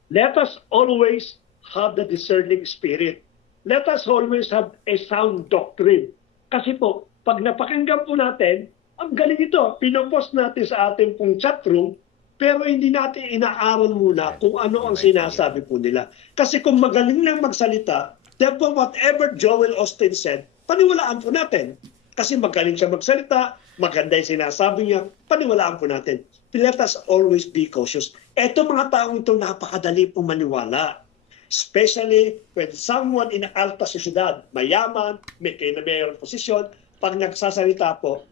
let us always have the discerning spirit. Let us always have a sound doctrine. Kasi po, pag napakinggan po natin, ang galing ito. Pinopost natin sa ating pong chat room, pero hindi natin inaaral muna kung ano ang sinasabi po nila. Kasi kung magaling lang magsalita, therefore whatever Joel Osteen said, paniwalaan po natin. Kasi magaling siya magsalita, maganda yung sinasabi niya, paniwalaan po natin. Let us always be cautious. Eto mga taong ito, napakadali pong maniwala. Especially when someone in alta sociedad, mayaman, may mayroong posisyon, pag nagsasalita po,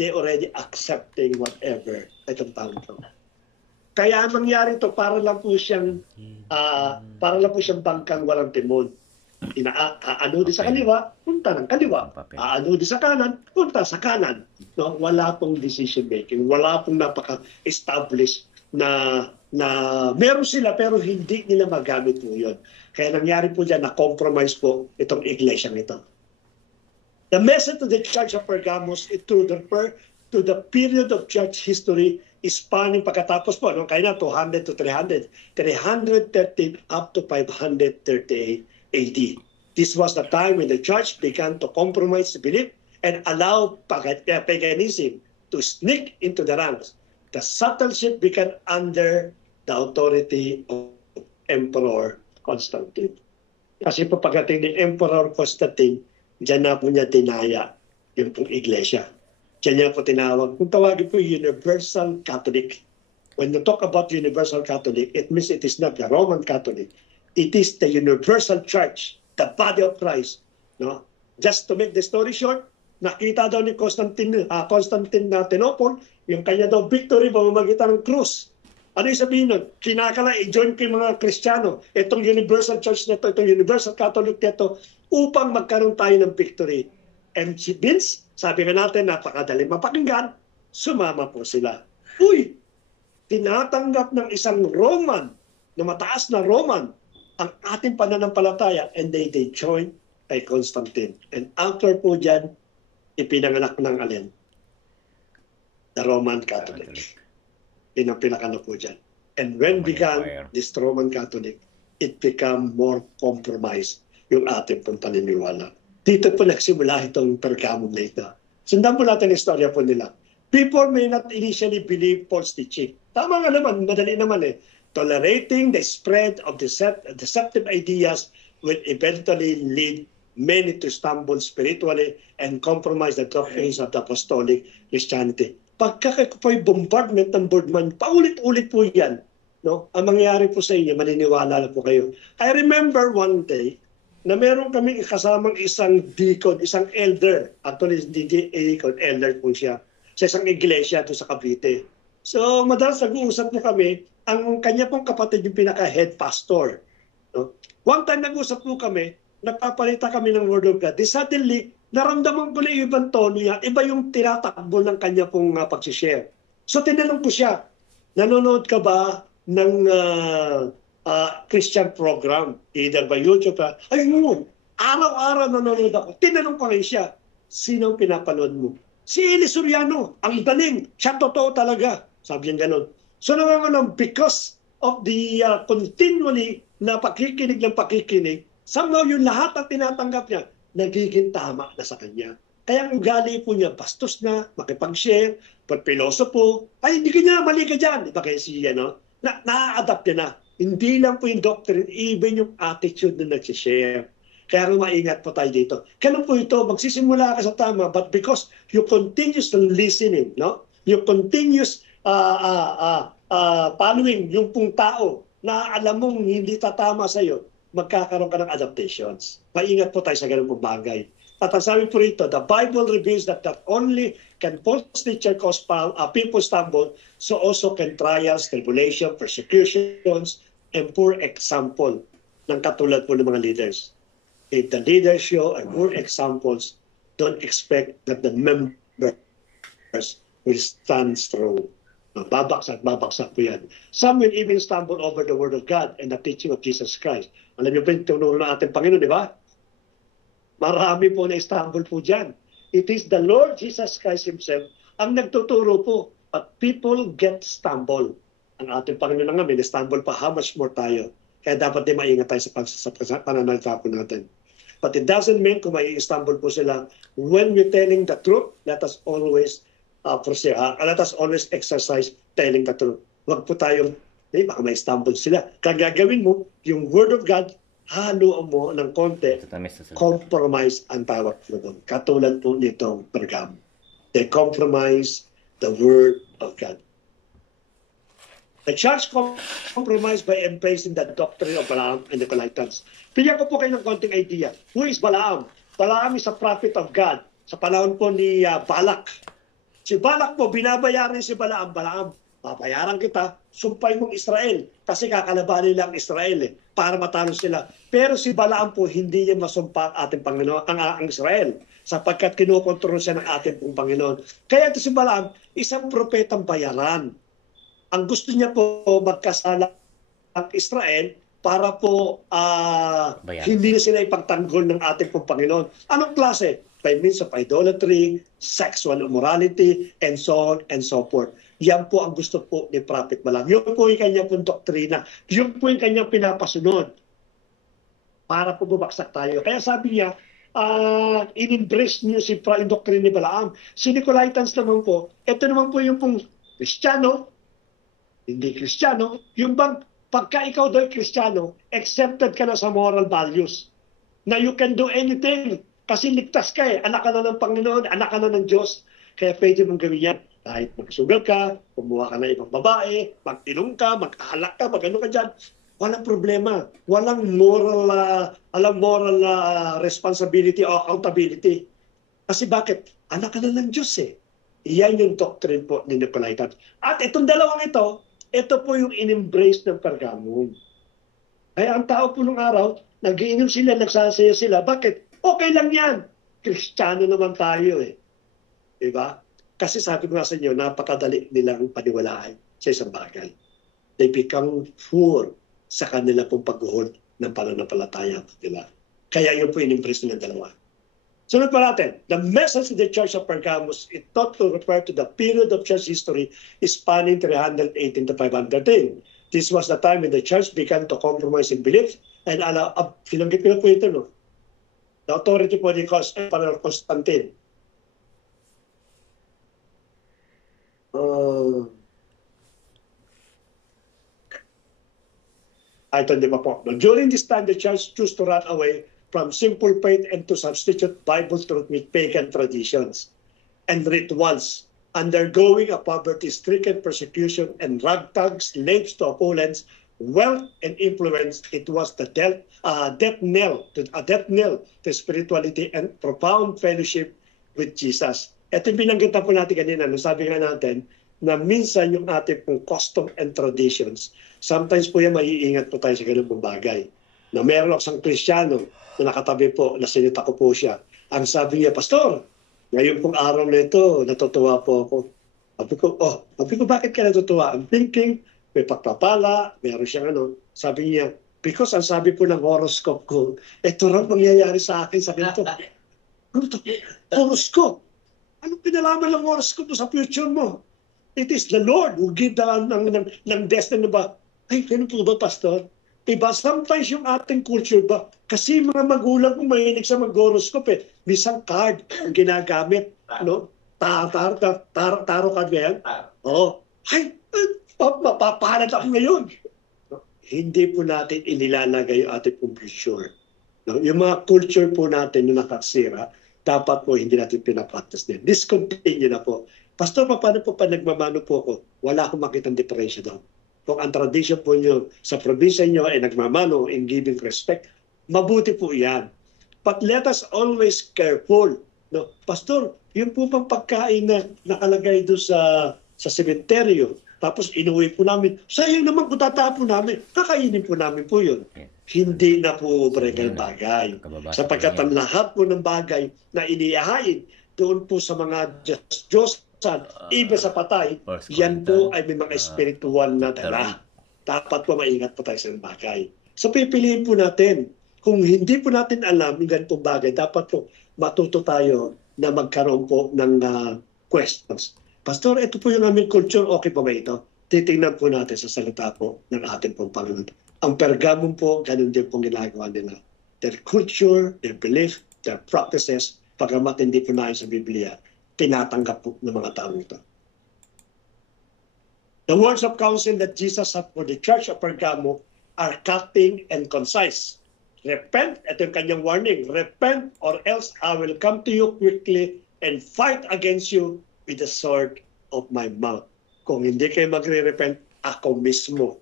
they already accepting whatever itong taong ito. Kaya ang nangyari ito, para lang po siyang bangkang walang timon. Aano di sa kaliwa, punta ng kaliwa. Aano di sa kanan, punta sa kanan. No? Wala pong decision making, wala pong napaka-established na meron sila pero hindi nila magamit po yun. Kaya nangyari po dyan na compromise po itong iglesia nito. The message to the Church of Pergamos to the period of church history is spanning pagkatapos po, kaya na 200 to 300, 330 up to 538 AD. This was the time when the church began to compromise the belief and allow paganism to sneak into the ranks. The subtle shift began under the authority of Emperor Constantine. Kasi po pagdating ni Emperor Constantine, diyan na po niya tinaya yung pong iglesia. Diyan niya po tinawag. Kung tawagin po Universal Catholic. When you talk about Universal Catholic, it means it is not the Roman Catholic. It is the Universal Church, the body of Christ. No? Just to make the story short, nakita daw ni Constantine Tinople, yung kanya daw victory pamamagitan ng krus. Ano yung sabihin nun? Kinakala, i-join ko yung mga Kristiyano, itong Universal Church nito, itong Universal Catholic nito, upang magkaroon tayo ng victory. And Vince, sabi nga natin, napakadali mapakinggan, sumama po sila. Uy, tinatanggap ng isang Roman, na mataas na Roman, ang ating pananampalataya, and they join kay Constantine. And after po dyan, ipinanganak ng alin? The Roman Catholic. Pinakano po dyan. And when began this Roman Catholic, it became more compromised yung ating pong paniniwala. Dito po nagsimula itong Pergamum na ito. Sundan po natin ang istorya po nila. People may not initially believe false teaching. Tama nga naman, madali naman eh. Tolerating the spread of deceptive ideas will eventually lead many to stumble spiritually and compromise the doctrines of the apostolic Christianity. Pagka po'y bombardment ng boardman, paulit-ulit po yan. No? Ang mangyayari po sa inyo, maniniwala na po kayo. I remember one day na meron kami kasamang isang deacon, isang elder. Actually, hindi deacon, elder po siya. Sa isang iglesia doon sa Cavite. So, madalas nag-uusap po kami, ang kanya pong kapatid yung pinaka-head pastor. No? One time nag-uusap po kami, nagpapalita kami ng Word of God. Suddenly, naramdaman ko na yung ibang tono niya, iba yung tinatakbo ng kanya pong pag-share. So, tinanong ko siya, nanonood ka ba ng Christian program, either by YouTube? Ay, araw-araw nanonood ako. Tinanong ko ngayon siya, sino pinapanood mo? Si Eli Soriano, ang daling, siya totoo talaga. Sabi niya ganun. So naman because of the continually na pakikinig, somehow yung lahat ng tinatanggap niya, nagiging tama na sa kanya. Kaya ang ugali po niya, bastos na, makipag-share, pagpilosopo, ay hindi ka niya, mali ka dyan. Iba kayo siya, no? Na-adapt niya na. Hindi lang po yung doctrine, even yung attitude na nag-share. Kaya maingat po tayo dito. Kailan po ito, magsisimula ka sa tama, but because you continuous listening, no? You continuous following yung pong tao na alam mong hindi tatama sa iyo, magkakaroon ka ng adaptations. Maingat po tayo sa ganun pong bagay. At ang sabi po rito, the Bible reveals that not only can false teacher cause people stumble, so also can trials, tribulation, persecutions, and poor example ng katulad po ng mga leaders. If the leaders show and poor examples, don't expect that the members will stand strong. Babaksak po yan. Some will even stumble over the Word of God and the teaching of Jesus Christ. Alam niyo po yung tinuro ng ating Panginoon, di ba? Marami po na stumble po dyan. It is the Lord Jesus Christ Himself ang nagtuturo po. But people get stumble. Ang ating Panginoon na nga, may stumble pa, how much more tayo? Kaya dapat din maingat tayo sa pananalita po natin. But it doesn't mean kung may stumble po sila. When we're telling the truth, let us always exercise telling the truth. Huwag po tayong, baka may stumble sila. Kaya gagawin mo, yung Word of God, haluan mo ng konti, compromise ang tawag mo doon. Katulad po nitong Pergamum. They compromise the word of God. The church compromised by embracing the doctrine of Balaam and the Nicolaitans. Bigyan ko po kayo ng konting idea. Who is Balaam? Balaam is a prophet of God. Sa panahon po ni Balak. Si Balak po, binabayaran si Balaam. Balaam, babayaran kita, sumpay mong Israel. Kasi kakalabanin lang Israel para matalo sila. Pero si Balaam po, hindi niya masumpa ang ating Panginoon, ang Israel. Sapagkat kinukontrol siya ng ating pong Panginoon. Kaya ito si Balaam, isang propetang bayaran. Ang gusto niya po magkasala ang Israel para po hindi na sila ipagtanggol ng ating pong Panginoon. Anong klase? By means of idolatry, sexual immorality, and so on and so forth. Yan po ang gusto po ni Prophet Balaam. Yun po yung kanyang pong doktrina. Yun po yung kanyang pinapasunod para po bubaksak tayo. Kaya sabi niya, in-embrace niyo yung doktrina ni Balaam. Si Nicolaitans naman po, ito naman po yung pong Kristiyano, hindi Kristiyano, yung bang pagka ikaw do'y Kristiyano, accepted ka na sa moral values. Na you can do anything kasi ligtas ka anak ka na ng Panginoon, anak ka na ng Diyos. Kaya pwede mong gawin yan. Kahit magsugal ka, kumuha ka na ibang babae, mag-inom ka, mag-alak ka, mag-ano ka dyan. Walang problema. Walang moral responsibility o accountability. Kasi bakit? Anak ka na ng Diyos Iyan yung doctrine po ni Nicolaitans. At itong dalawang ito po yung in-embrace ng Pergamon. Kaya ang tao po nung araw, nagiinom sila, nagsasaya sila. Bakit? Okay lang yan. Kristiyano naman tayo Diba? Kasi sabi ko nga sa inyo, napakadali nilang paniwalaan sa isang bagay. They become poor sa kanila pong pagguhod ng pananampalataya nila. Kaya yun po in-embrace ng dalawa. Sunod pa natin, the message of the Church of Pergamos is thought to refer to the period of church history spanning 318 to 510. This was the time when the church began to compromise in belief and sinanggit ko na po ito, no? The authority po ni Constantine. Ito hindi pa po. During this time, the church chose to run away from simple faith and to substitute Bible truth with pagan traditions and rituals, undergoing a poverty-stricken persecution and ragtag slaves to opulence, wealth, and influence. It was the death knell to spirituality and profound fellowship with Jesus. Ito yung binanggit na po natin kanina. Sabi nga natin na minsan yung ating pong custom and traditions, sometimes po yan maiingat po tayo sa ganun pong bagay. Na meron ako isang Kristiyano na nakatabi po, nasinita ko po siya. Ang sabi niya, Pastor, ngayon pong araw na ito, natutuwa po ako. Sabi ko, bakit ka natutuwa? I'm thinking, may pagpapala, meron siyang Sabi niya, because ang sabi po ng horoscope ko, ito raw mangyayari sa akin sa ganito. Ano ito? Horoscope? Anong pinalaman ng horoscope sa future mo? It is the Lord who give ng destiny ba? Ay, ganun po ba, Pastor? Diba, sometimes yung ating culture ba, kasi mga magulang kung mahilig sa mag-horoscope misang card ang ginagamit, Taro card ba yan? Ay, mapapahalat ako ngayon. Hindi po natin inilalagay yung ating pong future. Yung mga culture po natin na nakasira, dapat po hindi natin pinapractice din. Discontinue na po. Pastor, paano po pa nagmamano po ako? Wala akong makitang diferensya doon. Kung ang tradition po nyo sa probinsya nyo ay nagmamano in giving respect, mabuti po yan. But let us always careful. No? Pastor, yung po pang pagkain na nakalagay doon sa sementeryo, tapos inuwi po namin, sayang naman kung tatapon namin, kakainin po namin po yun. Hindi na po bregal bagay. Sapagkat ang lahat po ng bagay na inihahain doon po sa mga Diyos, iba sa patay, yan po ay may mga spiritual na dala. Dapat po maingat po tayo sa bagay. So pipiliin po natin. Kung hindi po natin alam yung ganitong bagay, dapat po matuto tayo na magkaroon po ng questions. Pastor, ito po yung aming culture, okay po ba ito? Titingnan po natin sa salita po ng ating pong Panginoon. Ang Pergamon po, ganun din pong ginagawa nila. Their culture, their belief, their practices, pagamat hindi po na sa Biblia, tinatanggap po ng mga tao ito. The words of counsel that Jesus had for the church of Pergamo are cutting and concise. Repent, ito yung kanyang warning, repent or else I will come to you quickly and fight against you with the sword of my mouth. Kung hindi kayo magre-repent, ako mismo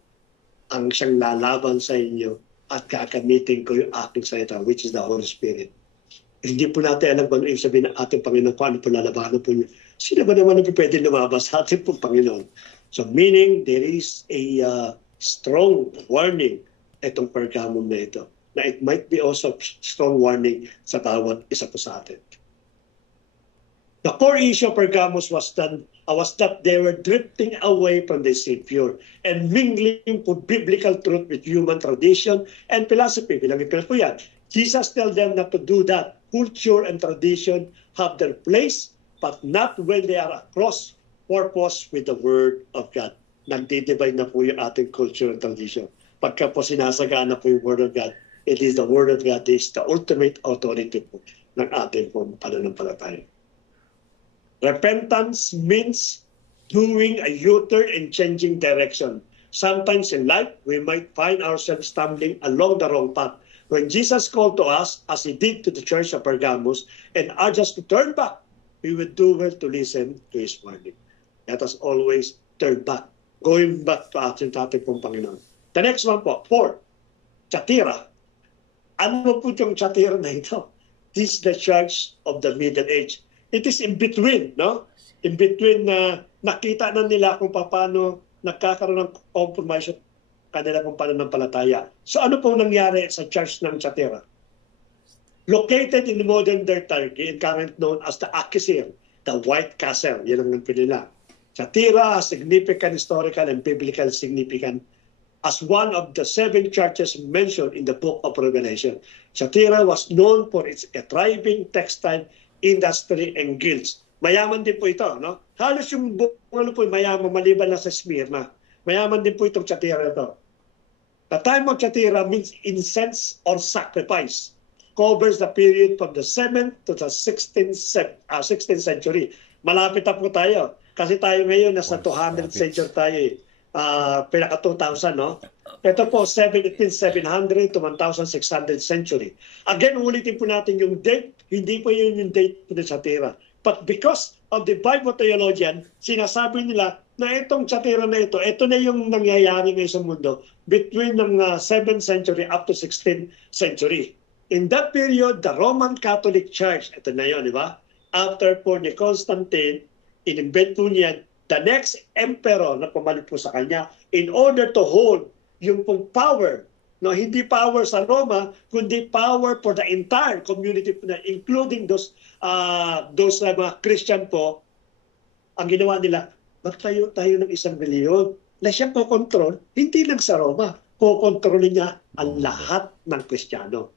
ang siyang lalaban sa inyo at gagamitin ko yung aking salita, which is the Holy Spirit. Hindi po natin alam kung ano ibig sabihin ng ating Panginoon, kung ano po lalabanan po niyo. Sino ba naman ang pwede lumabas sa ating pong Panginoon? So meaning, there is a strong warning itong Pergamum na ito. Na it might be also strong warning sa bawat isa po sa atin. The core issue of Pergamos was that they were drifting away from the Savior and mingling po biblical truth with human tradition and philosophy. Bilangin po yan. Jesus tells them not to do that. Culture and tradition have their place, but not when they are across purpose with the Word of God. Nagdidivide na po yung ating culture and tradition. Pagka po sinasagaan na po yung Word of God, it is the Word of God, is the ultimate authority po ng ating pong pananampalataya. Repentance means doing a U-turn and changing direction. Sometimes in life, we might find ourselves stumbling along the wrong path. When Jesus called to us, as he did to the church of Pergamos, and urged us to turn back, we would do well to listen to his warning. Let us always turn back, going back to ating pong Panginoon. The next one po, 4, Thyatira. Ano po yung Thyatira na ito? This is the church of the Middle Age. It is in between, no? In between na nakita na nila kung paano nagkakaroon ng compromise kanila kung pananampalataya. So ano pong nangyari sa church ng Thyatira? Located in modern Turkey and currently known as the Akhisir, the White Castle. Yan ang nila. Thyatira has significant historical and biblical significance as one of the 7 churches mentioned in the book of Revelation. Thyatira was known for its thriving textile industry and guilds. Mayaman din po ito, no? Halos yung ano po mayaman maliban na sa Smyrna. Mayaman din po itong Thyatira ito. The time of Thyatira means incense or sacrifice. Covers the period from the 7th to the 16th century. Malapit na po tayo. Kasi tayo ngayon nasa 200th century tayo eh. Pinaka 2000, no? Ito po, 1700 to 1600 century. Again, ulitin po natin yung date. Hindi po yun yung date po ng Thyatira. But because of the Bible theologian, sinasabi nila na itong Thyatira na ito na yung nangyayari ngayon sa mundo between ng 7th century up to 16th century. In that period, the Roman Catholic Church, ito na yun, di ba? After po ni Constantine, in-invent po niya the next emperor na pumalit po sa kanya in order to hold yung pong power, no, hindi power sa Roma, kundi power for the entire community po na, including those mga Christian po. Ang ginawa nila, magtayo tayo ng isang reliyon na siya po control, hindi lang sa Roma, kukontrolin niya ang lahat ng Kristiyano.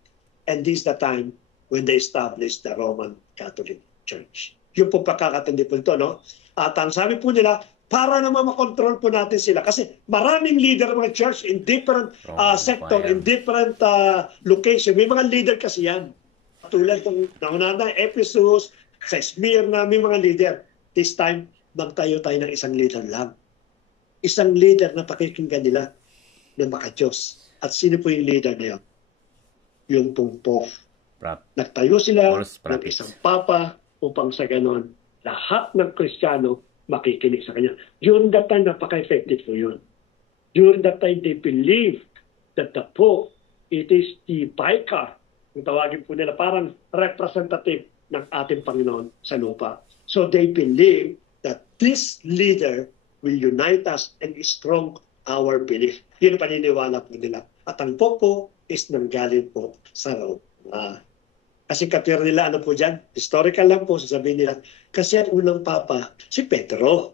And this is the time when they established the Roman Catholic Church. Yung po pagkakatindi po ito, no? At ang sabi po nila, para naman makontrol po natin sila. Kasi maraming leader ng church in different sector, in different location. May mga leader kasi yan. Tulad ng naunana, Ephesus, sa Smyrna, may mga leader. This time, magtayo tayo ng isang leader lang. Isang leader na pakikinggan nila na maka-Diyos. At sino po yung leader na yun? Yung pong Pope. Nagtayo sila ng isang papa upang sa ganon, lahat ng Kristiyano makikinig sa kanya. During that time, napaka-effective po yun. During that time, they believe that the Pope, it is the vicar, kung tawagin po nila, parang representative ng ating Panginoon sa lupa. So they believe that this leader will unite us and strong our belief. Yun ang paniniwala po nila. At ang Pope po is nanggaling po sa Roma. Kasi katwira nila, ano po dyan? Historical lang po, sasabihin nila. Kasi ang unang papa, si Pedro.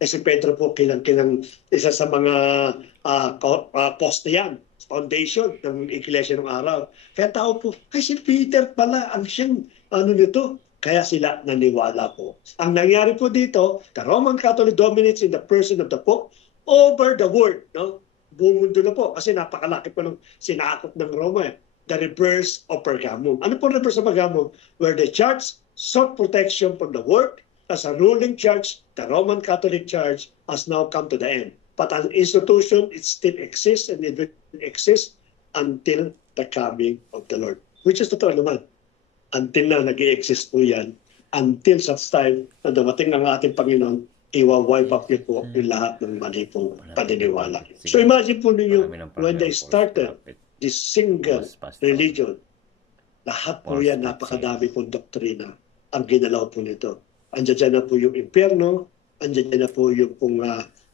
Si Pedro po kilang isa sa mga poste yan, foundation ng iglesia ng araw. Kaya tao po, ay si Peter pala, ang siyang nito. Kaya sila naniwala po. Ang nangyari po dito, the Roman Catholic dominates in the person of the Pope over the world. No? Buong mundo na po, kasi napakalaki po ng sinakop ng Roma. The reverse of Pergamum. Ano po reverse of Pergamum? Where the church sought protection from the world, as a ruling church, the Roman Catholic Church has now come to the end. But an institution, it still exists and it will exist until the coming of the Lord. Which is totoo naman. Until na nag-i-exist po yan, until such time na dumating ang ating Panginoon, iwa-wipe up niyo po yung lahat ng mali pong paniniwala. So imagine po ninyo, when they started this single religion, lahat po yan, napakadami pong doktrina ang ginalaw po nito. Andiyan na po yung impyerno, andiyan na po yung pong,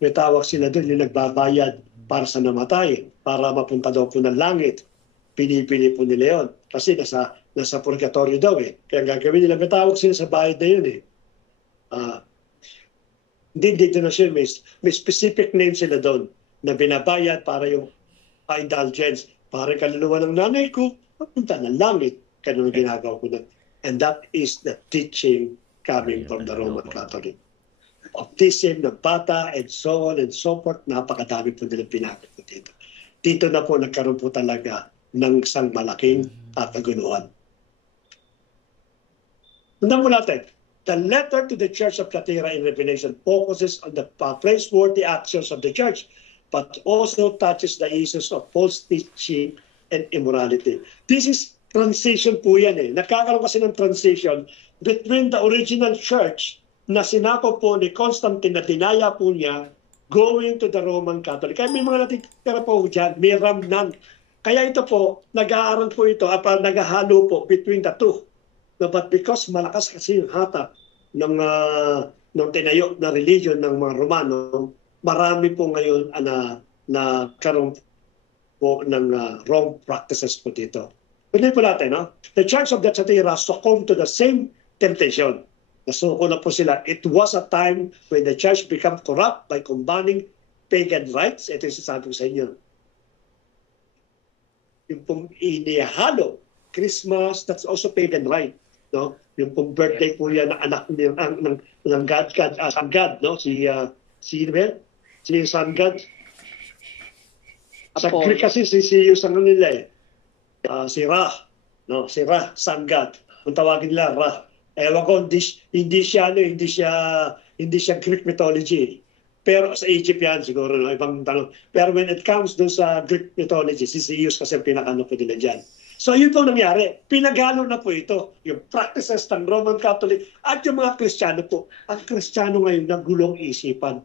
may tawag sila doon, yung nagbabayad para sa namatay, para mapunta daw po ng langit. Pinipili po nila yun. Kasi nasa purgatorio daw eh. Kaya gagawin nila, may tawag sila sa bayad na yun eh. Hindi dito na siya, may specific name sila doon na binabayad para yung indulgence, para kaluluwa ng nanay ko, mapunta ng langit. Ganun ang ginagawa ko doon. And that is the teaching coming from the Roman Catholic. Baptism ng bata and so on and so forth, napakadami po nilang pinakita dito. Dito na po nagkaroon po talaga ng isang malaking kaguluhan. Tandaan mo natin, the letter to the Church of Thyatira in Revelation focuses on the praiseworthy actions of the church, but also touches the issues of false teaching and immorality. This is transition po yan eh. Nagkakaroon kasi ng transition between the original church na sinako po ni Constantine na dinaya po niya going to the Roman Catholic. Kaya may mga natitira po dyan, may remnant. Kaya ito po, nag-aaral po ito, naghahalo po between the two. No, but because malakas kasi yung hatak ng tinayo na religion ng mga Romano, marami po ngayon na karoon po ng wrong practices po dito. Pwede po natin, no? The Church of the Thyatira succumbed to the same temptation. Nasuko na po sila. It was a time when the church became corrupt by combining pagan rites. Ito yung sasabi ko sa inyo. Yung pong inihalo, Christmas, that's also pagan rite. No? Yung pong birthday po yan ng anak ng God, Sun God, no? Si Sun God. Sa Greek kasi yung sa nila eh. Si Ra, no? Si Ra, Sun God. Kung tawagin nila, Ra. Ewan ko, hindi siya Greek mythology. Pero sa Egypt yan siguro, no? Ibang tanong. Pero when it comes doon sa Greek mythology, si Zeus kasi pinakano po nila dyan. So yun po nangyari. Pinaghalo na po ito. Yung practices ng Roman Catholic at yung mga Kristiyano po. Ang Kristiyano ngayon nagulong isipan.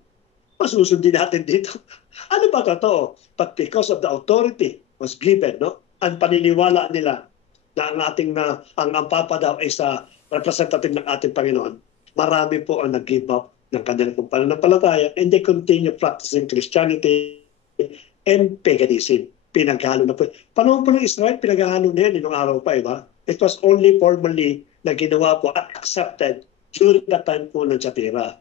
Masusundin natin dito. Ano ba totoo? But because of the authority was given, no? Ang paniniwala nila na ang Papa daw ay sa representative ng ating Panginoon, marami po ang nag-give up ng kanilang pananampalataya and they continue practicing Christianity and paganism. Pinaghalo na po. Panahon po ng Israel, pinaghalo na yan nung araw pa, iba? It was only formally na ginawa po at accepted during the time po ng Thyatira.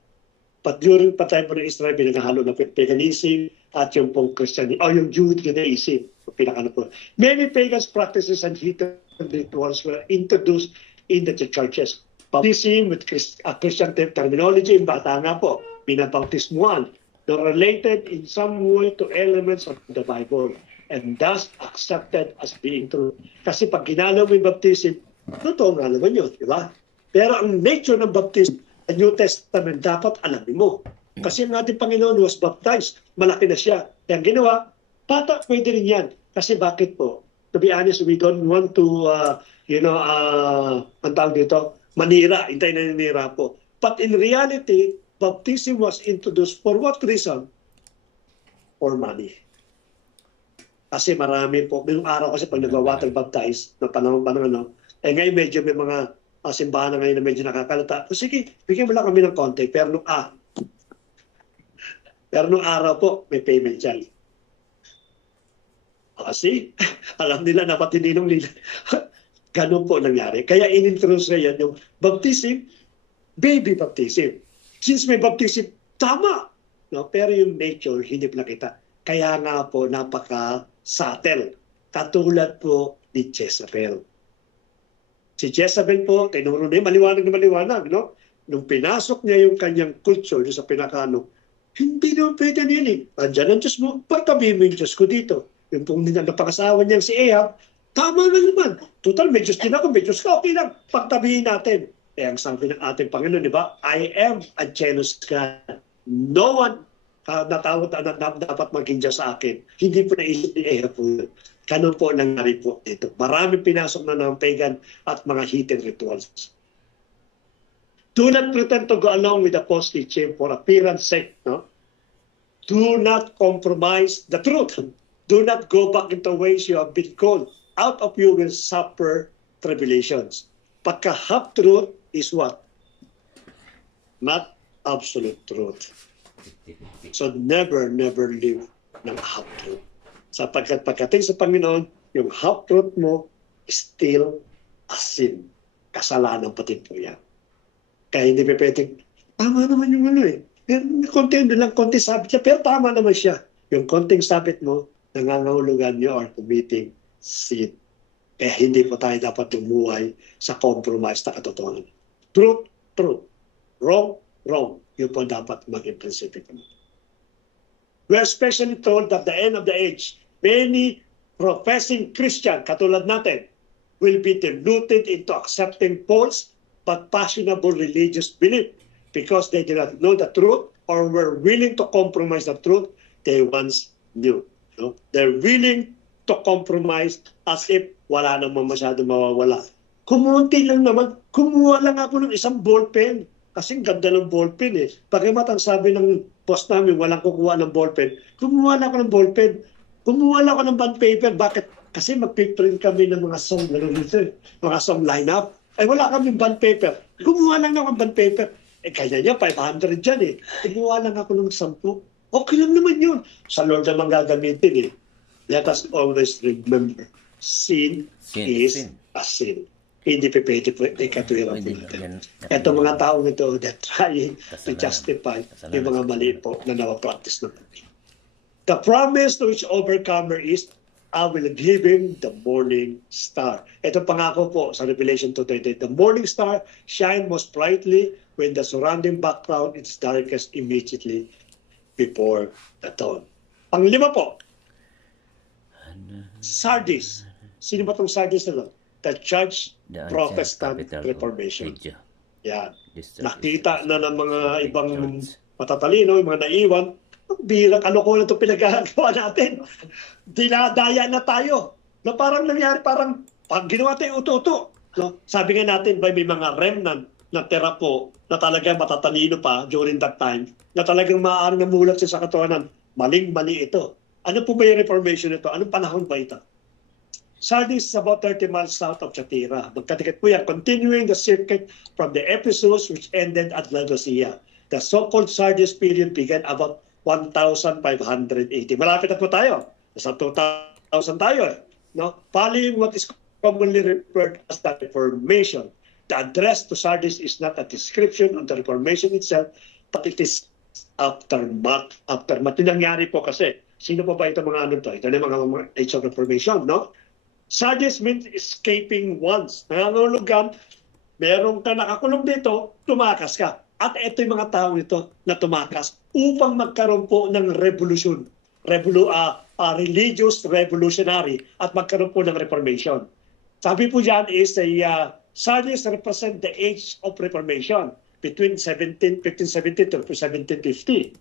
But during the time po ng Israel, pinaghalo na po paganism at yung pong Christianity, o yung Judaism, pinakano po. Many pagan practices and hidden rituals were introduced in the churches. Baptism with Christian terminology, yung bata nga po, binabautismuan, related in some way to elements of the Bible and thus accepted as being true. Kasi pag ginalaw mo yung baptism, totoo nga naman yun, di ba? Pero ang nature ng baptism, sa New Testament, dapat alamin mo. Kasi ang ating Panginoon was baptized, malaki na siya. Kaya ang ginawa, bata, pwede rin yan. Kasi bakit po? To be honest, we don't want to ang tawag dito, manira, hintay na nanira po. But in reality, baptism was introduced for what reason? For money. Kasi marami po, may araw kasi pag nag-water baptize, na panahon, ngayon medyo may mga simbahan na ngayon na medyo nakakalata. So, sige, bigyan mo lang kami ng konti, pero nung araw po, may payment yan. Kasi, alam nila na patininong nila. Ganun po nangyari. Kaya in-introduce na yan yung baptism, baby baptism. Since may baptism, tama. No? Pero yung nature, hindi pa nakita. Kaya nga po, napaka-subtle. Katulad po ni Jezebel. Si Jezebel po, tinuro na maliwanag na maliwanag. No? Nung pinasok niya yung kanyang culture sa pinakano, hindi naman pwede niyan eh. Andiyan ang Diyos mo, pagtabihin mo yung Diyos ko dito. Yung pong napangasawa niyang si Ahab, tama na naman. Total, may Diyos din ako, may Diyos ka. Okay lang, pagtabihin natin. Kaya ang sabi ng ating Panginoon, di ba? I am a jealous God. No one natawag na dapat maging Diyos sa akin. Hindi po naisip ni Ahab po. Ganun po nangyari po dito. Maraming pinasok na ng pagan at mga hidden rituals. Do not pretend to go along with the false teaching for appearance sake. No? Do not compromise the truth. Do not go back into ways you have been called. Out of you will suffer tribulations. Pagka half-truth is what? Not absolute truth. So never live ng half-truth. Sapagkat pagdating sa Panginoon, yung half-truth mo is still a sin. Kasalanan pati po yan. Kaya hindi pa pwedeng, tama naman yung ano eh. Konti sabit siya, pero tama naman siya. Yung konting sabit mo, nangangahulugan nyo or committing sin. Kaya hindi po tayo dapat tumuhay sa compromise na katotohanan. Truth, truth. Wrong, wrong. Yun po dapat maging prinsipyo. We are especially told that at the end of the age, many professing Christian, katulad natin, will be deluded into accepting false but fashionable religious belief because they did not know the truth or were willing to compromise the truth they once knew. No? They're willing to compromise as if wala namang masyado mawawala. Kumunti lang naman, kumuha lang ako ng isang ballpen. Kasing ganda ng ballpen eh. Pagkamat ang sabi ng boss namin, walang kukuha ng ballpen. Kumuha lang ako ng ballpen. Kumuha lang ako ng bond paper. Bakit? Kasi magpiprint kami ng mga song, mga song lineup. Ay wala kami bond paper. Kumuha lang ako ng bond paper. Kaya niya, 500 dyan eh. Kumuha lang ako ng 10. Okay lang naman yun. Sa Lord naman gagamitin eh. Let us always remember, sin is a sin. Hindi pa pwede po ikatwiran po natin. Ito mga taong ito, they're trying to justify yung mga mali po na nawapractice na po. The promise to each overcomer is, I will give him the morning star. Ito pangako po sa Revelation 2:28. The morning star shine most brightly when the surrounding background is darkest immediately before the dawn. Panglima po, Sardis. Sino ba itong Sardis na lang? The Church Protestant Reformation. Yan. Nakita na ng mga ibang matatalino, yung mga naiwan, bilang kalokohan ito pinagagawa natin. Dinadaya na tayo. Na parang nangyari, parang pag ginawa tayo uto-uto. No? Sabi nga natin, may mga remnant na tera po na talagang matatalino pa during that time, na talagang maaaring namulat siya sa katotohanan. Maling-mali ito. Ano po ba yung Reformation ito? Anong panahon ba ito? Sardis is about 30 miles south of Thyatira. Magkadikit po yan, continuing the circuit from the Ephesus which ended at Laodicea. The so-called Sardis period began about 1,580. Malapit na po tayo. Nasa 2,000 tayo. No? Following what is commonly referred as the Reformation. The address to Sardis is not a description of the Reformation itself, but it is aftermath. Aftermath. Yung nangyari po kasi, sino po ba ito mga ano to? Ito na mga age of Reformation, no? Sardis means escaping once. Nangangulugan, meron ka nakakulong dito, tumakas ka. At ito yung mga tao nito na tumakas upang magkaroon po ng revolution. Religious revolutionary at magkaroon po ng Reformation. Sabi po dyan is Sardis represent the age of Reformation between 1570 to 1750.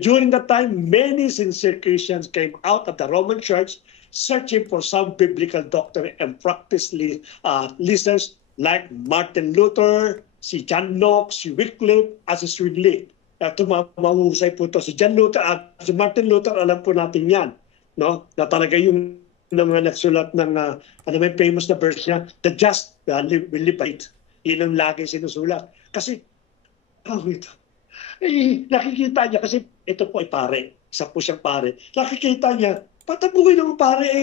During that time, many sincere Christians came out of the Roman Church searching for some biblical doctrine and practice listeners like Martin Luther, si John Knox, si Wycliffe, as si Swingley. Mahusay po ito. Si John Luther at si Martin Luther, alam po natin yan. No? Na talaga yung mga nagsulat ng may famous na verse niya, the just will live by it. Yun ang lagi sinusulat. Kasi, nakikita niya, kasi ito po ay pare. Isa po siyang pare. Nakikita niya, patabuhin ng pare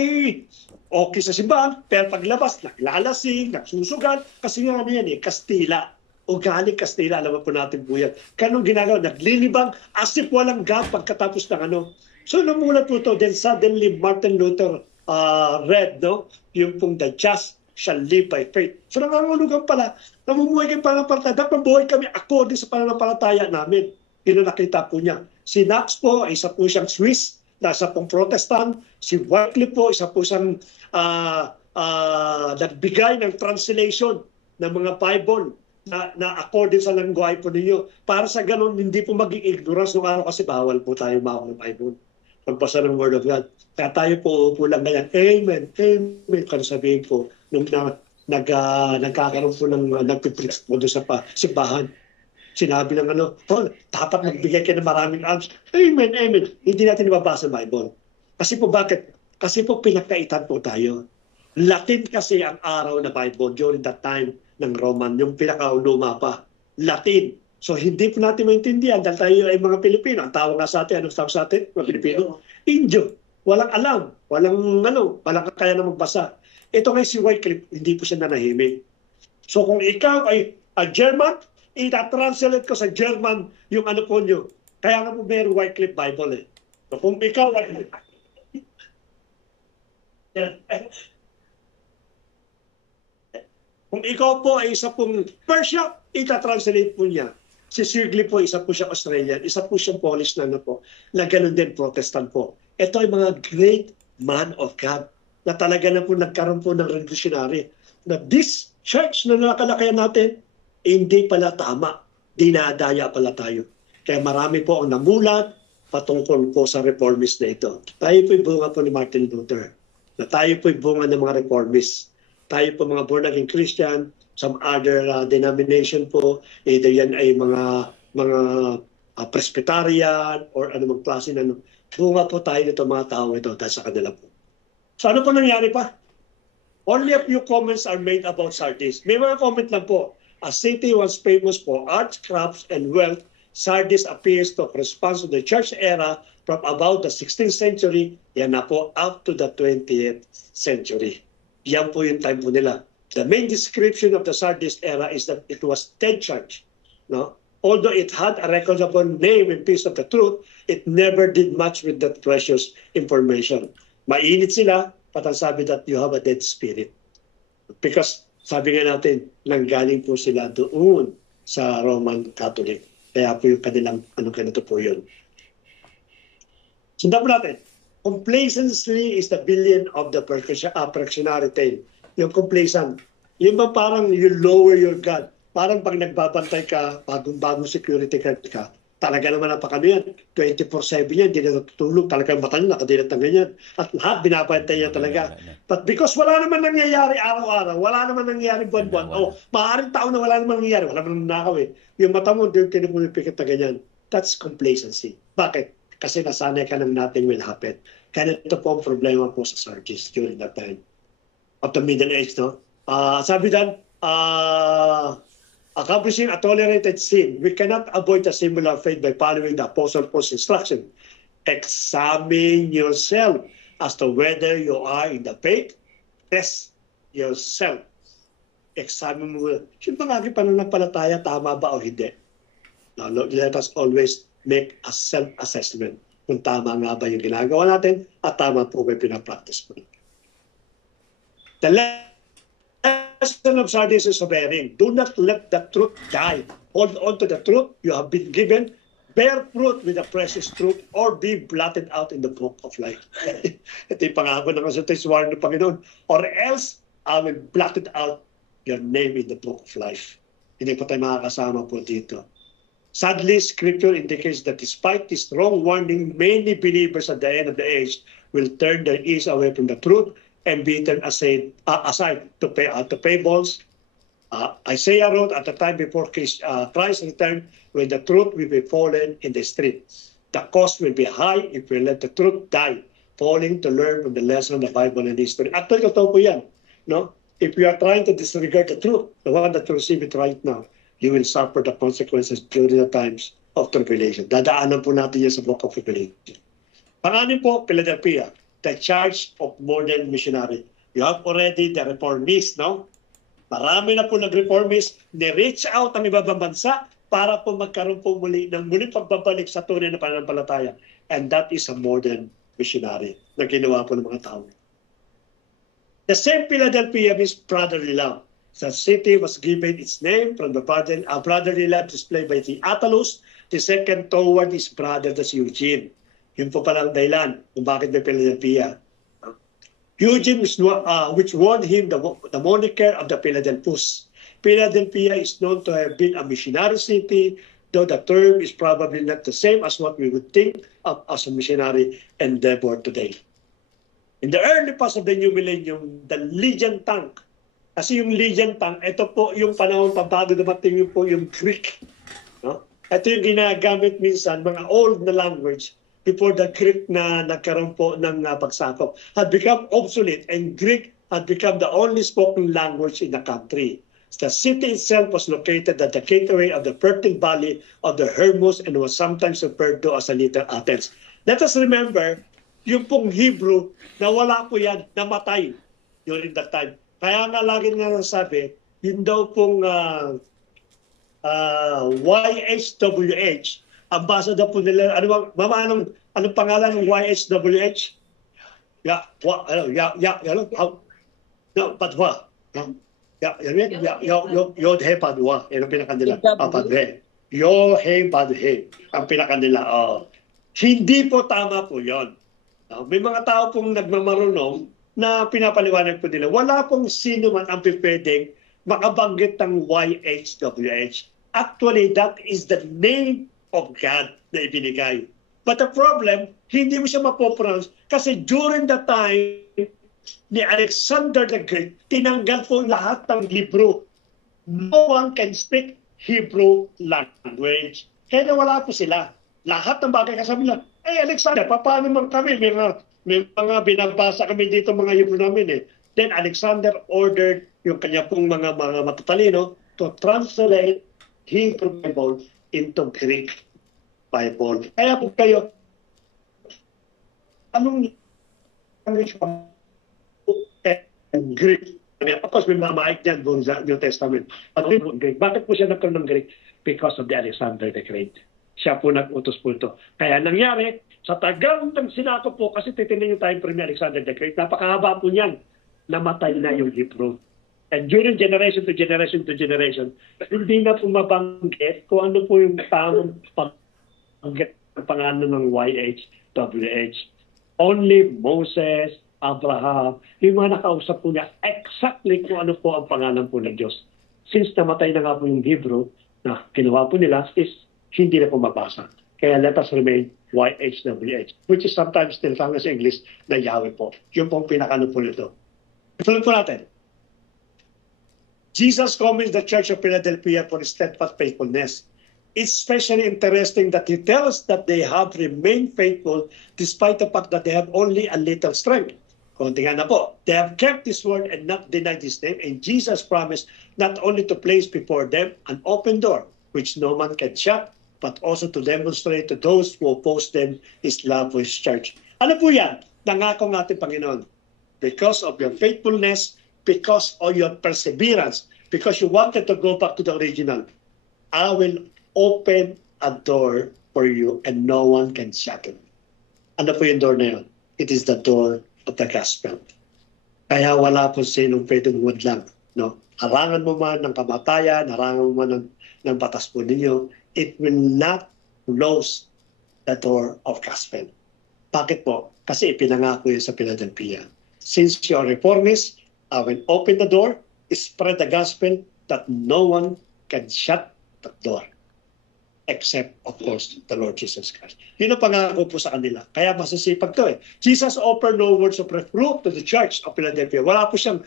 okay sa simbahan, pero paglabas, naglalasing, nagsusugal, kasi nga ano yan Kastila. Ugaling Kastila, alam mo po natin po yan. Kanong ginagawa, naglilibang, as if walang God pagkatapos ng ano. So, namulat po ito, then suddenly Martin Luther read, no? Yung pong the just shall live by faith. So, nangangulugan pala, namumuhay kayo pananampalataya. Dapat mabuhay kami according sa pananampalataya namin. Yun ang nakita po niya. Si Knox po, isa po siyang Swiss, na isa pong Protestant. Si Wycliffe po, isa po siyang nagbigay ng translation ng mga Bible na according sa lengguwahe po ninyo. Para sa ganun, hindi po maging ignorance ng araw kasi bawal po tayo mawag ng Bible. Pagbasa ng Word of God. Kaya tayo po upo lang ganyan. Amen. Amen. Kaya sabihin po, nung nagkakaroon po ng nagpipreach po doon sa simbahan. Sinabi ng dapat magbigay kayo ng maraming alms. Amen, amen. Hindi natin nababasa sa Bible. Kasi po bakit? Kasi po pinagkaitan po tayo. Latin kasi ang araw na Bible during that time ng Roman, yung pinakauluma pa. Latin. So hindi po natin maintindihan dahil tayo ay mga Pilipino. Ang tawag nga sa atin, anong tawag sa atin? Mga Pilipino. Indio. Walang alam. Walang kaya na magbasa. Ito ngay si Wycliffe, hindi po siya nanahimik. So kung ikaw ay German, ita-translate ko sa German yung po nyo. Kaya nga po meron Wycliffe Bible eh. So kung ikaw ay kung ikaw po ay isa pong Persia, ita-translate po niya. Si Sirgley po, isa po siya Australian, isa po siyang Polish na ganun din Protestant po. Ito ay mga great man of God na talaga na po nagkaroon po ng revolutionary. Na this church na nakalakayan natin, hindi pala tama. Dinadaya pala tayo. Kaya marami po ang namulat patungkol po sa reformist na ito. Tayo po'y bunga po ni Martin Luther. Na tayo po'y bunga ng mga reformist. Tayo po mga born-again Christian, some other denomination po, either yan ay mga Presbyterian or anumang klase na bunga po tayo nito mga tao ito dahil sa kanila po. So ano po nangyari pa? Only a few comments are made about Sardis. May mga comment lang po. A city once famous for arts, crafts, and wealth, Sardis appears to correspond to the church era from about the 16th century, yan na po, up to the 20th century. Yan po yung time po nila. The main description of the Sardis era is that it was dead church. No? Although it had a recognizable name in Piece of the Truth, it never did much with that precious information. Mainit sila, but ang sabi that you have a dead spirit. Because sabi nga natin, nanggaling po sila doon sa Roman Catholic. Kaya po yung kanilang, ganito po yun. Sundan po natin. Complacency is the billion of the fractionary tale. Yung complacent. Yung ba parang you lower your God. Parang pag nagbabantay ka, bagong security guard ka, talaga naman napakano yan. 24/7 yan, hindi na natutulog. Talagang mata niya, nakadilat ng ganyan. At lahat binabantay niya talaga. But because wala naman nangyayari araw-araw, wala naman nangyayari buwan-buwan, maaaring taon na wala naman nangyayari, wala naman nanakaw eh. Yung mata mo, yung pinipikit na ganyan. That's complacency. Bakit? Kasi nasanay ka ng nothing will happen. Kaya ito po ang problema po sa Sardis during that time of the Middle Age, no? Sabi dan, accomplishing a tolerated sin, we cannot avoid a similar fate by following the Apostle Paul's instruction. Examine yourself as to whether you are in the faith. Test yourself. Examine mo. Yung mga aking pananampalataya, tama ba o hindi? Now, let us always make a self-assessment kung tama nga ba yung ginagawa natin at tama po ba yung pinapractice mo. The lesson of Sardis is sobering. Do not let the truth die. Hold on to the truth you have been given. Bear fruit with the precious truth or be blotted out in the book of life. Ito yung pangako ng kasultasyon ng Panginoon. Or else, I will blotted out your name in the book of life. Hindi pa tayo makakasama po dito. Sadly, Scripture indicates that despite this strong warning, many believers at the end of the age will turn their ears away from the truth and be turned aside to fables. Isaiah wrote at the time before Christ returned, when the truth will be fallen in the street. The cost will be high if we let the truth die, falling to learn from the lesson of the Bible and history. Actually, totoo po yan. No? If you are trying to disregard the truth, the one that you receive it right now, you will suffer the consequences during the times of tribulation. Dadaanan po natin yan sa book of Revelation. Panganin po, Philadelphia, the charge of modern missionary. You have already the reformists, no? Marami na po nag-reformist, ni-reach out ang ibang bansa para po magkaroon po muli ng muling pagbabalik sa tunay na pananampalataya. And that is a modern missionary na ginawa po ng mga tao. The same Philadelphia means brotherly love. The city was given its name from the brotherly love displayed by the Attalus. The second toward his brother, that's Eugene. Yun po palang dahilan kung bakit may Philadelphia. Eugene, which won him the moniker of the Philadelphus. Philadelphia is known to have been a missionary city, though the term is probably not the same as what we would think of as a missionary endeavor today. In the early parts of the new millennium, the Legion tank Kasi yung Lydian tongue, ito po yung panahon pa bago dumating yung po yung Greek. No? Ito yung ginagamit minsan, mga old na language, before the Greek na nagkaroon po ng pagsakop, had become obsolete, and Greek had become the only spoken language in the country. The city itself was located at the gateway of the fertile valley of the Hermus and was sometimes referred to as a Little Athens. Let us remember, yung pong Hebrew, na wala po yan, namatay during that time. Kaya nga lagi nga nasabi, yun daw pong YHWH, ang basa daw po nila, anong pangalan ng YHWH? Padwa. Yod he padwa. Yan ang pinakanila. Padhe. Yo he padhe. Ang pinakanila. Hindi po tama po yon. May mga tao pong nagmamarunong na pinapaliwanag po nila. Wala pong sino man ang pwedeng makabanggit ng YHWH. Actually, that is the name of God na ibinigay. But the problem, hindi mo siya mapopronounce kasi during the time ni Alexander the Great, tinanggal po lahat ng libro. No one can speak Hebrew language. Kaya wala po sila. Lahat ng bagay kasabi nila, Alexander, paano man kami? May mga binabasa kami dito mga Hebrew namin eh. Then Alexander ordered yung kanya pong mga matatalino to translate Hebrew Bible into Greek Bible. Kaya po kayo, anong language pa? Greek. Of course, may mamaik dyan doon sa New Testament. But Greek. Bakit po siya nagkaroon ng Greek? Because of the Alexander the Great. Siya po nag-utos po ito. Kaya nangyari, sa tagal ng sinako po, kasi titignan yung time frame ni Alexander the Great, napakahaba po niyan, namatay na yung Hebrew. And during generation to generation to generation, hindi na po mabanggit kung ano po yung tamang pagbanggit ng pangalan ng YHWH. Only Moses, Abraham, yung mga nakausap po niya exactly kung ano po ang pangalan po ng Diyos. Since namatay na nga po yung Hebrew na ginawa po nila is hindi na po mabasa. Kaya let us remain YHWH, which is sometimes still found as English na Yahweh po. Yung pong pinakano po nito. Ituloy po natin. Jesus commends the Church of Philadelphia for his steadfast faithfulness. It's especially interesting that he tells that they have remained faithful despite the fact that they have only a little strength. Konti nga na po. They have kept his word and not denied his name, and Jesus promised not only to place before them an open door, which no man can shut, but also to demonstrate to those who oppose them his love for his church. Ano po yan? Nangako ng ating Panginoon. Because of your faithfulness, because of your perseverance, because you wanted to go back to the original, I will open a door for you and no one can shut it. Ano po yung door na yun? It is the door of the gospel. Kaya wala po sinong pwedeng lang. No? Harangan mo man ng kamatayan, harangan mo man ng batas po ninyo, it will not close the door of gospel. Bakit po? Kasi ipinangako yun sa Philadelphia. Since you are reformist, I will open the door, spread the gospel that no one can shut the door. Except, of course, the Lord Jesus Christ. Yun ang pangako po sa kanila. Kaya masasipag to eh. Jesus offered no words of reproof to the Church of Philadelphia. Wala po siyang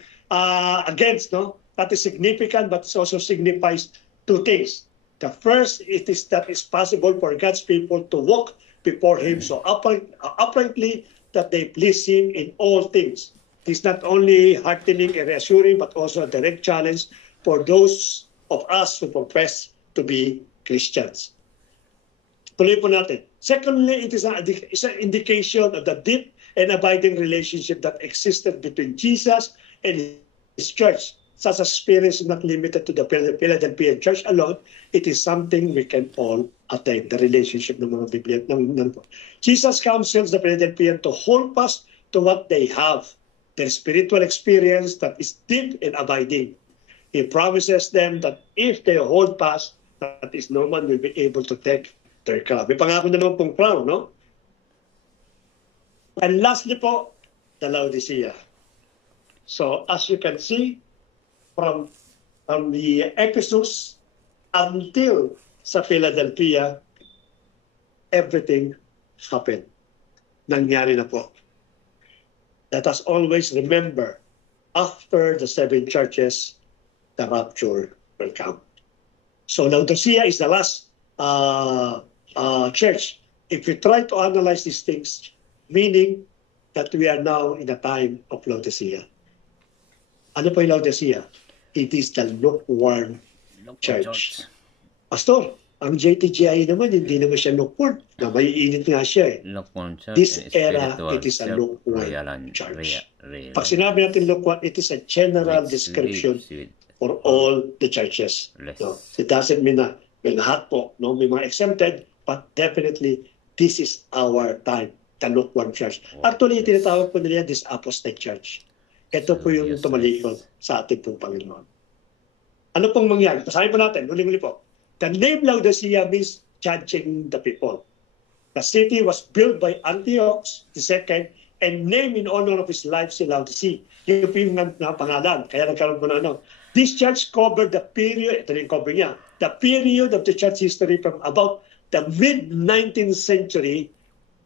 against, no? That is significant, but it also signifies two things. The first, it is that it's possible for God's people to walk before Him so uprightly that they please Him in all things. It is not only heartening and reassuring, but also a direct challenge for those of us who profess to be Christians. Tuloy po natin. Secondly, it is an indication of the deep and abiding relationship that existed between Jesus and His church. Such experience is not limited to the Philadelphian church alone. It is something we can all attain, the relationship ng mga Biblia. Jesus counsels the Philadelphians to hold fast to what they have, their spiritual experience that is deep and abiding. He promises them that if they hold fast, that is, no one will be able to take their crown. May pangako na naman pong crown, no? And lastly po, the Laodicea. So, as you can see, from the Ephesus until sa Philadelphia, everything happened. Nangyari na po. Let us always remember after the 7 churches, the rapture will come. So Laodicea is the last church. If we try to analyze these things, meaning that we are now in the time of Laodicea. Ano po yung Laodicea? It is the lukewarm church. Pastor, ang JTGI naman, hindi naman siya lukewarm. Na may init nga siya eh. This era, it is a lukewarm church. Pag sinabi natin lukewarm, it is a general description for all the churches. No, it doesn't mean na may lahat po, no? May mga exempted, but definitely this is our time, the lukewarm church. Actually, tinatawag po nila this apostate church. Ito po yung tumalikod sa ating pong Panginoon. Ano pong mangyari? Pasahin po natin, uli-uli po. The name Laodicea means judging the people. The city was built by Antiochus II and named in honor of his life si Laodicea. Yung po yung pangalan. Kaya nagkaroon po na ano. This church covered the period, ito yung cover niya, the period of the church history from about the mid-19th century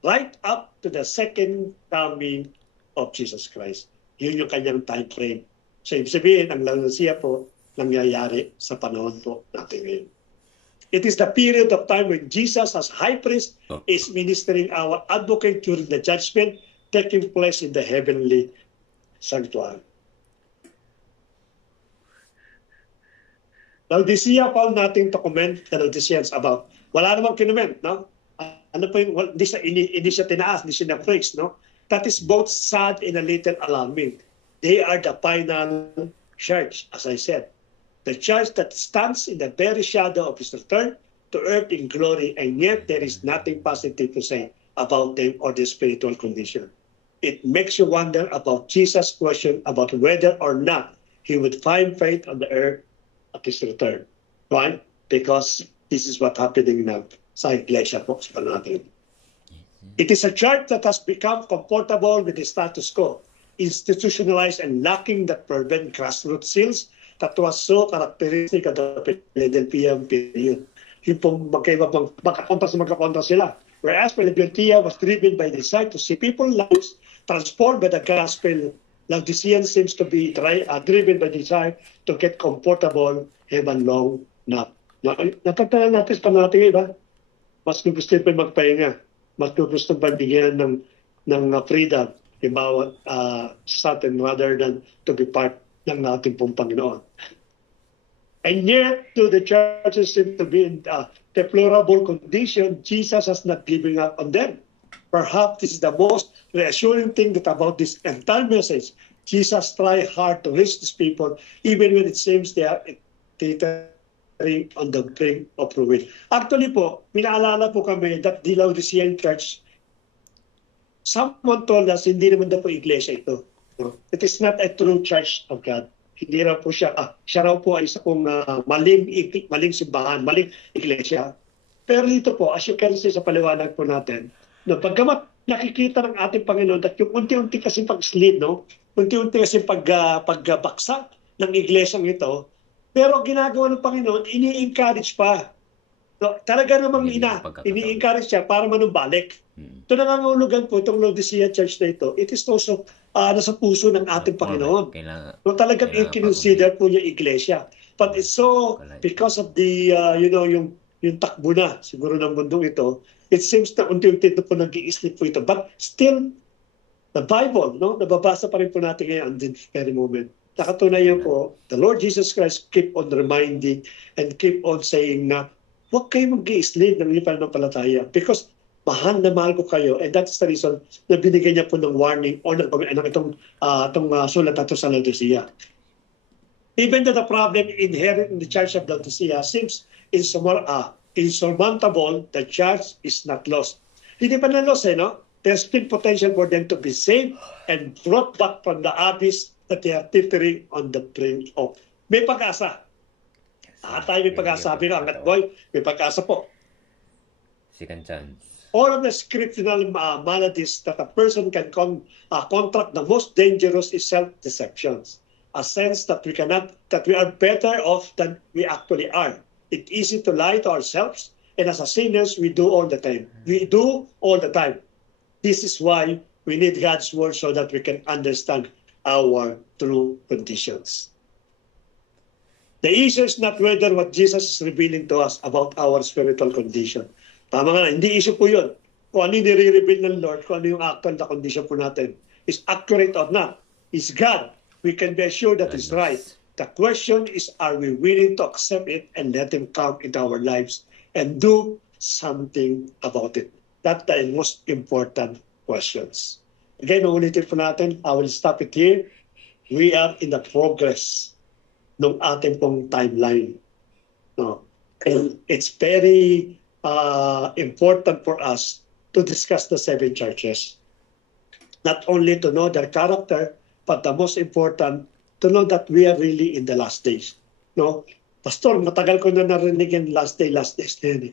right up to the second coming of Jesus Christ. Yun yung kanyang time frame. So, ibig sabihin, ang Laodicea po, nangyayari sa panahon po natin ngayon. It is the period of time when Jesus as high priest is ministering our advocate during the judgment taking place in the heavenly sanctuary. Laodicea found natin to comment the Laodiceans about. Wala namang kinument, no? Ano po yung, hindi siya tinaas, hindi siya na-praise, no? That is both sad and a little alarming. They are the final church, as I said. The church that stands in the very shadow of his return to earth in glory, and yet there is nothing positive to say about them or their spiritual condition. It makes you wonder about Jesus' question about whether or not he would find faith on the earth at his return. Why? Because this is what's happening now sa Iglesia po sa natin. It is a church that has become comfortable with the status quo, institutionalized and lacking that fervent grassroots zeals that was so characteristic of the Philadelphia period. Yung pong magkakontra sila. Whereas Philadelphia was driven by the desire to see people's lives transformed by the gospel, Laodicean seems to be driven by the desire to get comfortable even long nap. Natatala natin pa natin, iba? Mas gusto pa magpahinga. Mas gusto pa bigyan ng freedom yung bawat sa atin rather than to be part ng ating pong Panginoon. And yet, to the churches seem to be in deplorable condition, Jesus has not given up on them. Perhaps this is the most reassuring thing that about this entire message. Jesus tried hard to reach these people, even when it seems they are on the brink of ruin. Actually po, pinaalala po kami that the Laodicean church, someone told us, hindi naman daw po iglesia ito. No? It is not a true church of God. Hindi raw po siya, siya raw po ay isa pong maling simbahan, maling iglesia. Pero dito po, as you can see sa paliwanag po natin, no, pagkamat nakikita ng ating Panginoon at yung unti-unti kasi pag-slid, no? Unti-unti kasi pagbaksak ng iglesyang ito, pero ginagawa ng Panginoon, ini-encourage pa. No, talaga namang ini-encourage siya para manumbalik. Ito nangangulugan po itong Laodicea Church na ito. It is also nasa puso ng ating Panginoon. No, talagang i-consider po niya iglesia. But it's so, because of the, yung takbo na siguro ng mundong ito, it seems na unti-unti ito po nag-i-slip po ito. But still, the Bible, no, nababasa pa rin po natin ngayon at this very moment. Nakatunayan po, the Lord Jesus Christ keep on reminding and keep on saying na huwag kayo mag-i-slip ng pananampalataya because mahal na mahal ko kayo, and that's the reason na binigyan niya po ng warning o ng itong sulat na ito sa Laodicea. Even though the problem inherent in the church of Laodicea seems insurmountable, the church is not lost. Hindi pa na lost, no? There's still potential for them to be saved and brought back from the abyss that they are teetering on the brink of. May pag-asa. Tayo may pag-asa. Sabi nga, Angat Boy, may pag-asa po. Second chance. All of the scriptural maladies that a person can contract, the most dangerous is self-deceptions. A sense that we are better off than we actually are. It's easy to lie to ourselves, and as a sinners, we do all the time. We do all the time. This is why we need God's word so that we can understand our true conditions. The issue is not whether what Jesus is revealing to us about our spiritual condition. Tama nga, hindi issue po yun. Kung ano yung nire-reveal ng Lord, kung ano yung actual na condition po natin, is accurate or not, is God. We can be assured that is right. The question is, are we willing to accept it and let Him come into our lives and do something about it? That's the most important questions. Again, ulitin po natin, I will stop it here. We are in the progress ng ating pong timeline. No? And it's very important for us to discuss the 7 churches. Not only to know their character, but the most important, to know that we are really in the last days. No? Pastor, matagal ko na narinig yung last days na yan.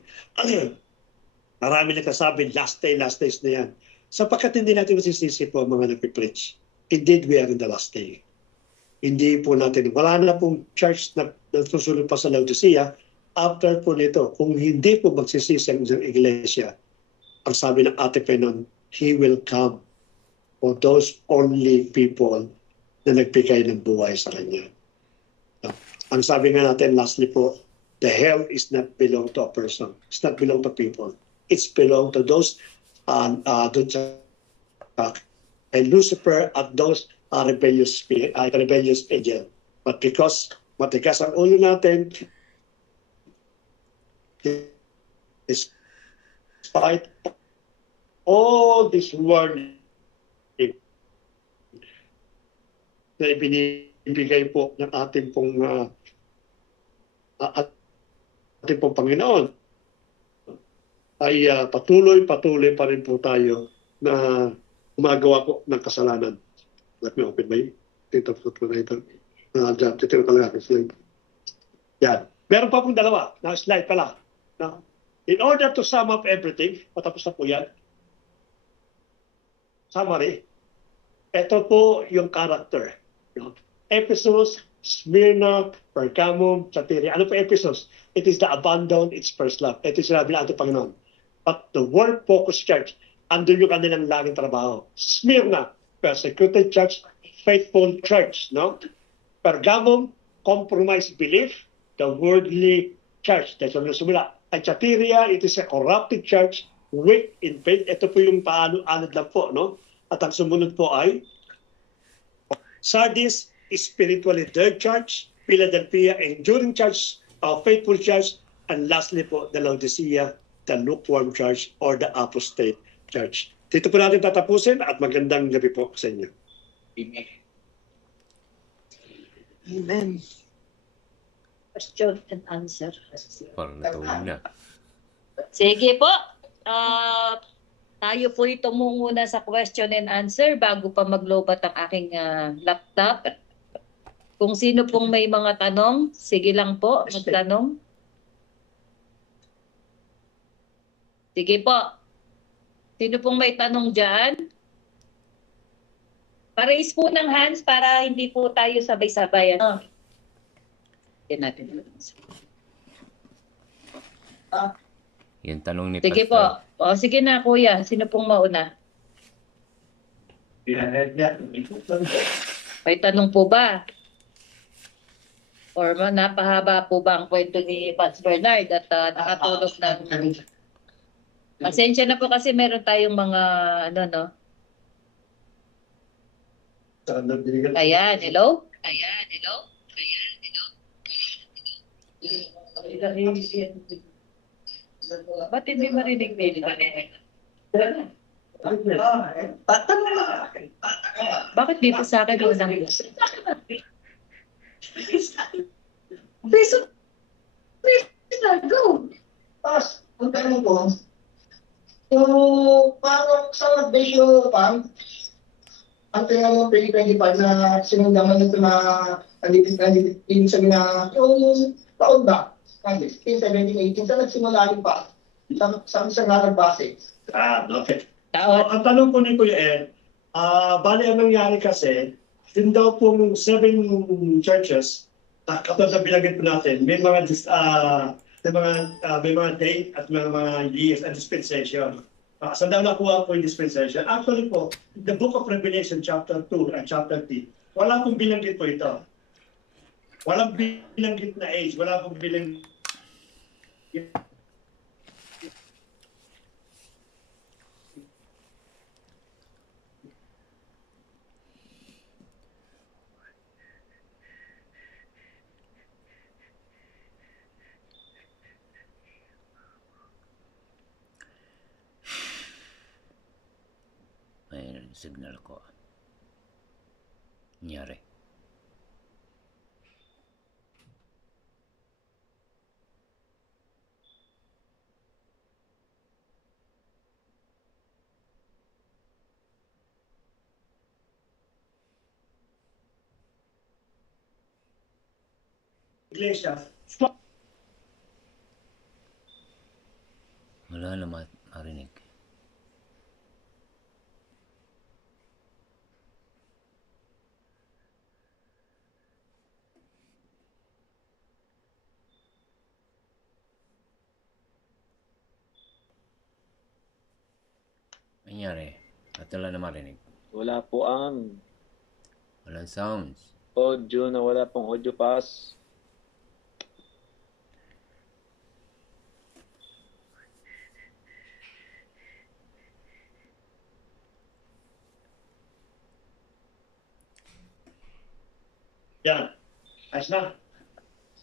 Marami nagsasabi, last days na yan. Sapagkat hindi natin masisisi po ang mga nagpipreach. Indeed, we are in the last day. Hindi po natin, wala na pong church na nasusunod pa sa Laodicea after po nito. Kung hindi po magsisisi ang isang iglesia, ang sabi ng Ate Penon, He will come for those only people na nagbigay ng buhay sa Kanya. Ang sabi nga natin, lastly po, the hell is not belong to a person. It's not belong to people. It's belong to those and Lucifer at those rebellious angel. But because matigas ang ulo natin, despite all this warning na ibinibigay po ng ating pong Panginoon, ay patuloy pa rin po tayo na gumagawa po ng kasalanan. Let me open my data for later. Titiro talaga. Yan. Meron pa pong dalawa. Na slide pala. No? In order to sum up everything, patapos na po yan. Summary. Ito po yung character. No? Ephesus, Smyrna, Pergamum, Thyatira. Ano po Ephesus? It is the abandoned its first love. Ito yung sinabi ng ating Panginoon. But the word-focused church, andun yung kanilang laging trabaho. Smyrna, persecuted church, faithful church. No? Pergamum, compromised belief, the worldly church. That's what sumula. At Thyatira, it is a corrupted church, weak in faith. Ito po yung paano-anod lang po. No? At ang sumunod po ay Sardis, spiritually dead church, Philadelphia, enduring church, faithful church, and lastly po, the Laodicea, the lukewarm church or the apostate church. Dito po natin tatapusin at magandang gabi po sa inyo. Amen. Amen. Question and answer. Parang natulog na. Sige po. Tayo po ito muna sa question and answer bago pa maglobat ang aking laptop. Kung sino pong may mga tanong, sige lang po, magtanong. Sige po. Sino pong may tanong dyan? Pa-raise po ng hands para hindi po tayo sabay-sabay. Ano? Yan natin. Yung tanong ni Sige po. O, sige na, kuya. Sino pong mauna? May tanong po ba? Or napahaba po ba ang kwento ni Pats Bernard at nakatulog na? Pasensya na po kasi meron tayong mga Ayan, hello? Ayan, hello? Ba't hindi marinig nila? Bakit dito sa akin unang Please go. Tapos, ang tanong ko, parang sa ratio pa, ang tinanong 2025 na sinundangan nito na nandito sabi na yung taon ba? 16, 17, 18, saan nagsimula rin pa? Saan nga nagbase? Okay. Ang tanong ko ni Kuya Ed, bali ang nangyari kasi, yun daw pong 7 churches, katulad na bilagin po natin, may mga date at may mga years and dispensation. Saan daw nakuha po yung dispensation? Actually po, the book of Revelation chapter 2 and chapter 3, Wala pong binanggit po ito. Walang binanggit na age. Wala pong binanggit. Ayun ang signal ko. Nangyari. Iglesia. Wala na marinig. Nangyari. At wala na marinig. Wala po ang Walang sounds. audio na wala pong audio pass. Yan. Ayos na.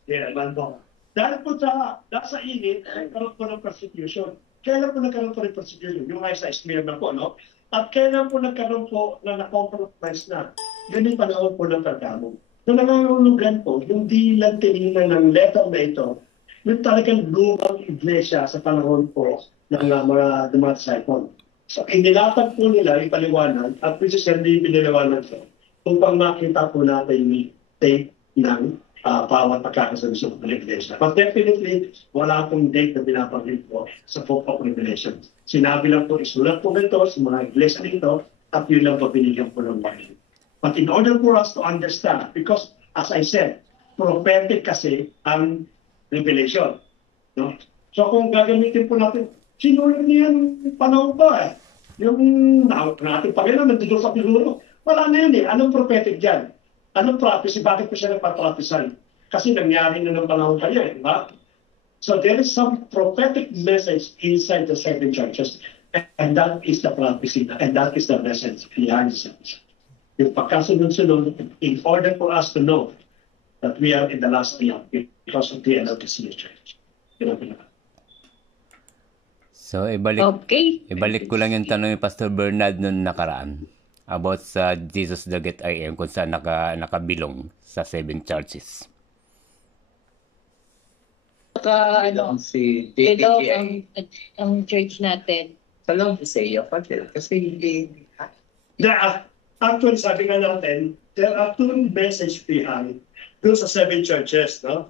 Yan, man po. Dahil po sa init, nagkaroon po ng persecution. Kailan po nagkaroon po ng persecution? Yung ayos na estimate na po, no? At kailan po nagkaroon po na na-compromise na? Ganun panahon po ng pagkamo. So nangangulugan po, hindi lang tinignan ng letter na ito, yung talagang lumang iglesia sa panahon po ng mga disciple. So inilatag po nila yung paliwanag at which is hindi piniliwanag ko upang makita po natin yung take ng bawat pagkakasalusok ng iglesia. But definitely, wala pong date na binabanggit po sa Book of Revelation. Sinabi lang po, isulat po nito sa mga iglesia nito at yun lang po binigyan po ng warning. But in order for us to understand, because as I said, prophetic kasi ang revelation. No? So kung gagamitin po natin, sinulat niya yung panahon pa eh. Yung natin Panginoon, nandito sa pinuro. Wala na yun eh. Anong prophetic dyan? Anong prophecy? Bakit po siya nagpa-prophesy? Kasi nangyari na ng panahon kayo eh. Diba? So there is some prophetic message inside the seven churches. And that is the prophecy. And that is the message behind the seven. Yung pagkasunod-sunod, in order for us to know that we are in the last day because of the end of the church. Yun ang pinaka. So, Okay. ibalik ko lang yung tanong ni Pastor Bernard noon nakaraan about sa Jesus the Great I Am, kung saan nakabilong sa seven churches. Si Hello, JTGI. ang church natin. Sa Laodicea pa din. Kasi hindi... Actually, sabi nga natin, there are two message behind doon sa seven churches. No?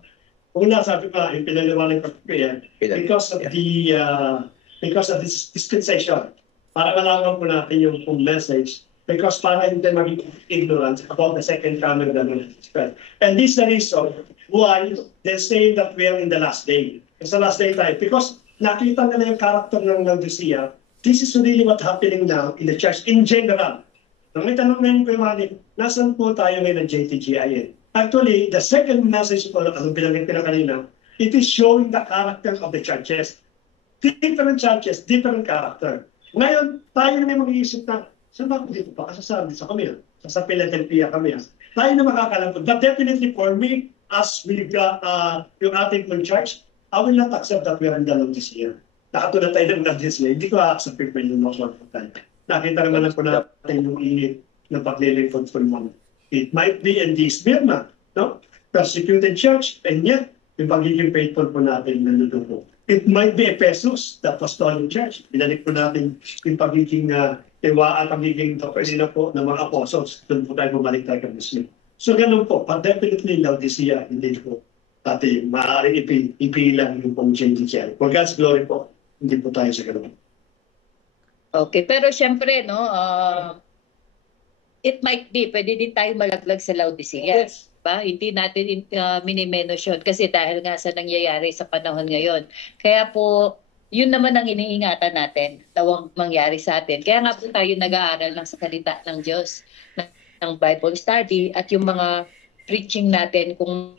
Una, sabi pa, yung pinaliwanag ko yan, because of this dispensation. Para malaman po natin yung message. Because para hindi maging ignorant about the second coming of the Lord Jesus Christ. And this is the reason why they're saying that we are in the last day. It's the last day tayo. Because nakita nila yung character ng Laodicea. This is really what's happening now in the church in general. Nung may tanong ngayon ko yung mga nasan po tayo ngayon ng JTGIN? Actually, the second message po, ano binanggit ko na kanina, it is showing the character of the churches. Different churches, different character. Ngayon, tayo na may mag-iisip na, saan ba ako dito pa? Kasasabi sa kami, sa Philadelphia kami. Tayo na makakalang. But definitely for me, as we got yung ating church, I will not accept that we are in the Laodicea. Nakatulad tayo ng Laodicea, hindi ko accept yung mga nakita naman po natin yung init na paglilingkod po naman. It might be in the Smyrna, no? Persecuted church, and yet, yung pagiging faithful po natin nandito po. It might be Ephesus, the Apostolic Church. Binalik po natin yung pagiging tiwaan, pagiging doktrinina po ng mga apostles. Doon po tayo bumalik tayo kay Muslim. So ganun po, but definitely Laodicea, hindi po natin maaaring ipilang yung pong JTGI. For God's glory po, hindi po tayo sa ganun. Okay, pero syempre, no, it might be, pwede din tayo malaglag sa Laodicea. Yes. Ba? Hindi natin minimenos yun kasi dahil nga sa nangyayari sa panahon ngayon. Kaya po, yun naman ang iniingatan natin na huwag mangyari sa atin. Kaya nga po tayo nag-aaral ng salita ng Diyos. ng Bible study at yung mga preaching natin, kung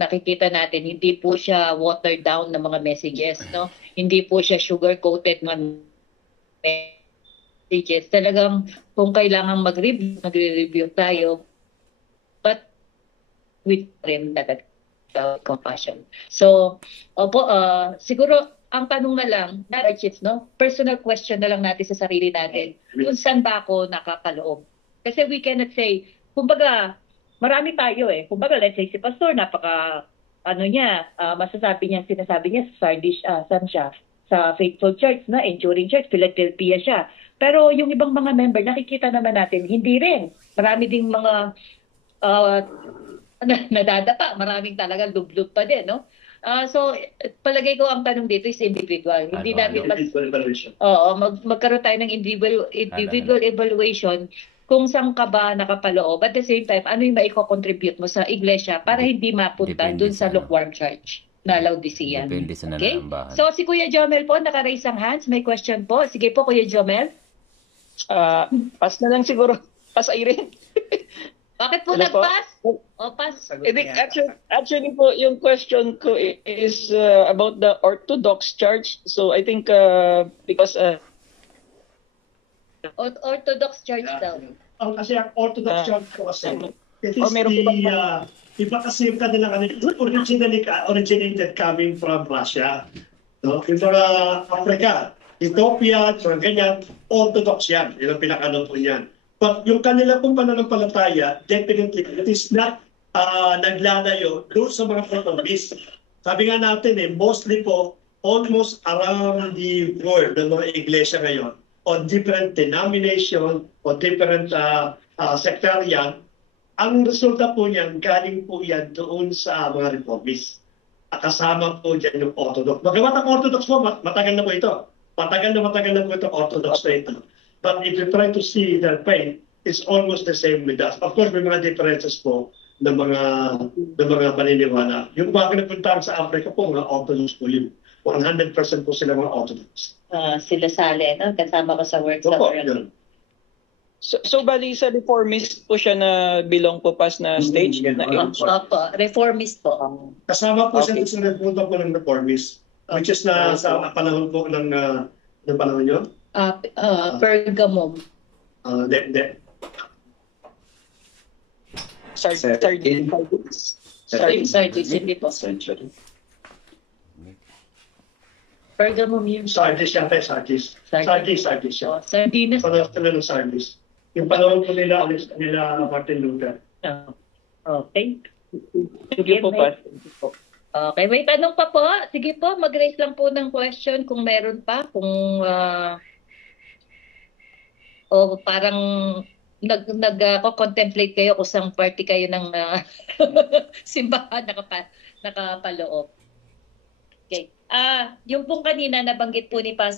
nakikita natin, hindi po siya watered down na mga messages, no? Hindi po siya sugar-coated na messages. Talagang kung kailangan mag-review, magre-review tayo, but with him talaga, compassion. So, opo, siguro ang tanong na lang, no? Personal question na lang natin sa sarili natin, kung saan ba ako nakapaloob? Kasi we cannot say, kumbaga, marami tayo eh. Kumbaga, let's say si Pastor, sinasabi niya sa Sardis, saan siya? Sa Faithful Church, na Enduring Church, Philadelphia siya. Pero yung ibang mga member, nakikita naman natin, hindi rin. Marami ding mga nadadapa, maraming talaga lub-lub pa din, no? So, palagay ko ang tanong dito is individual. Hindi natin magkaroon tayo ng individual evaluation kung saan ka ba nakapaloob. At the same time, ano yung maiko-contribute mo sa iglesia para hindi mapunta dun sa lukewarm church na Laodicea. Depende sa Okay? nananambahan. So, si Kuya Jomel po, naka-raise ang hands. May question po. Sige po, Kuya Jomel. Pass na lang siguro. Pass, Irene. Bakit po Ano po? nag-pass? O, pass. I think actually po, yung question ko is about the Orthodox Church. So I think because Orthodox Church daw. Kasi ang Orthodox Church ko kasi, it is meron po iba kasi yung kanilang originated coming from Russia. No? Yung mga Africa, Ethiopia, so ganyan, Orthodox yan. Yung pinakano po yan. But yung kanila pong pananampalataya, definitely, it is not naglalayo doon sa mga reformist. Sabi nga natin mostly po, almost around the world ng mga iglesia ngayon, on different denomination, o different sectarian, ang resulta po niyan, galing po yan doon sa mga reformist. Kasama po dyan yung Orthodox. Magawa ng Orthodox po, matagal na po ito. Matagal na po ito, Orthodox na ito. But if you try to see their faith, it's almost the same with us. Of course, may mga differences po ng mga paniniwala. Yung mga pinapuntahan sa Africa po, mga Orthodox po yun. 100% po sila mga Orthodox. Sila Sale, no? Kasama ko sa work sa Yun. so bali sa reformist po siya na belong po pas na stage na age. Opo, reformist po. Kasama po siya sa nagpunta po ng reformist, which is na sa panahon po ng panahon yun? Pergamum. Sardis, hindi po. Pergamum yun. Sardis yata, Sardis. Sardis siya. Sardinas. Panahon sila ng Sardis. Yung panahon po nila Martin Luther. Okay. Sige po pa. Okay, may tanong pa po. Sige po, mag-raise lang po ng question kung meron pa. Kung parang nag-contemplate kayo kung saan party kayo ng simbahan nakapaloob. Okay. Yung pong kanina nabanggit po ni Pastor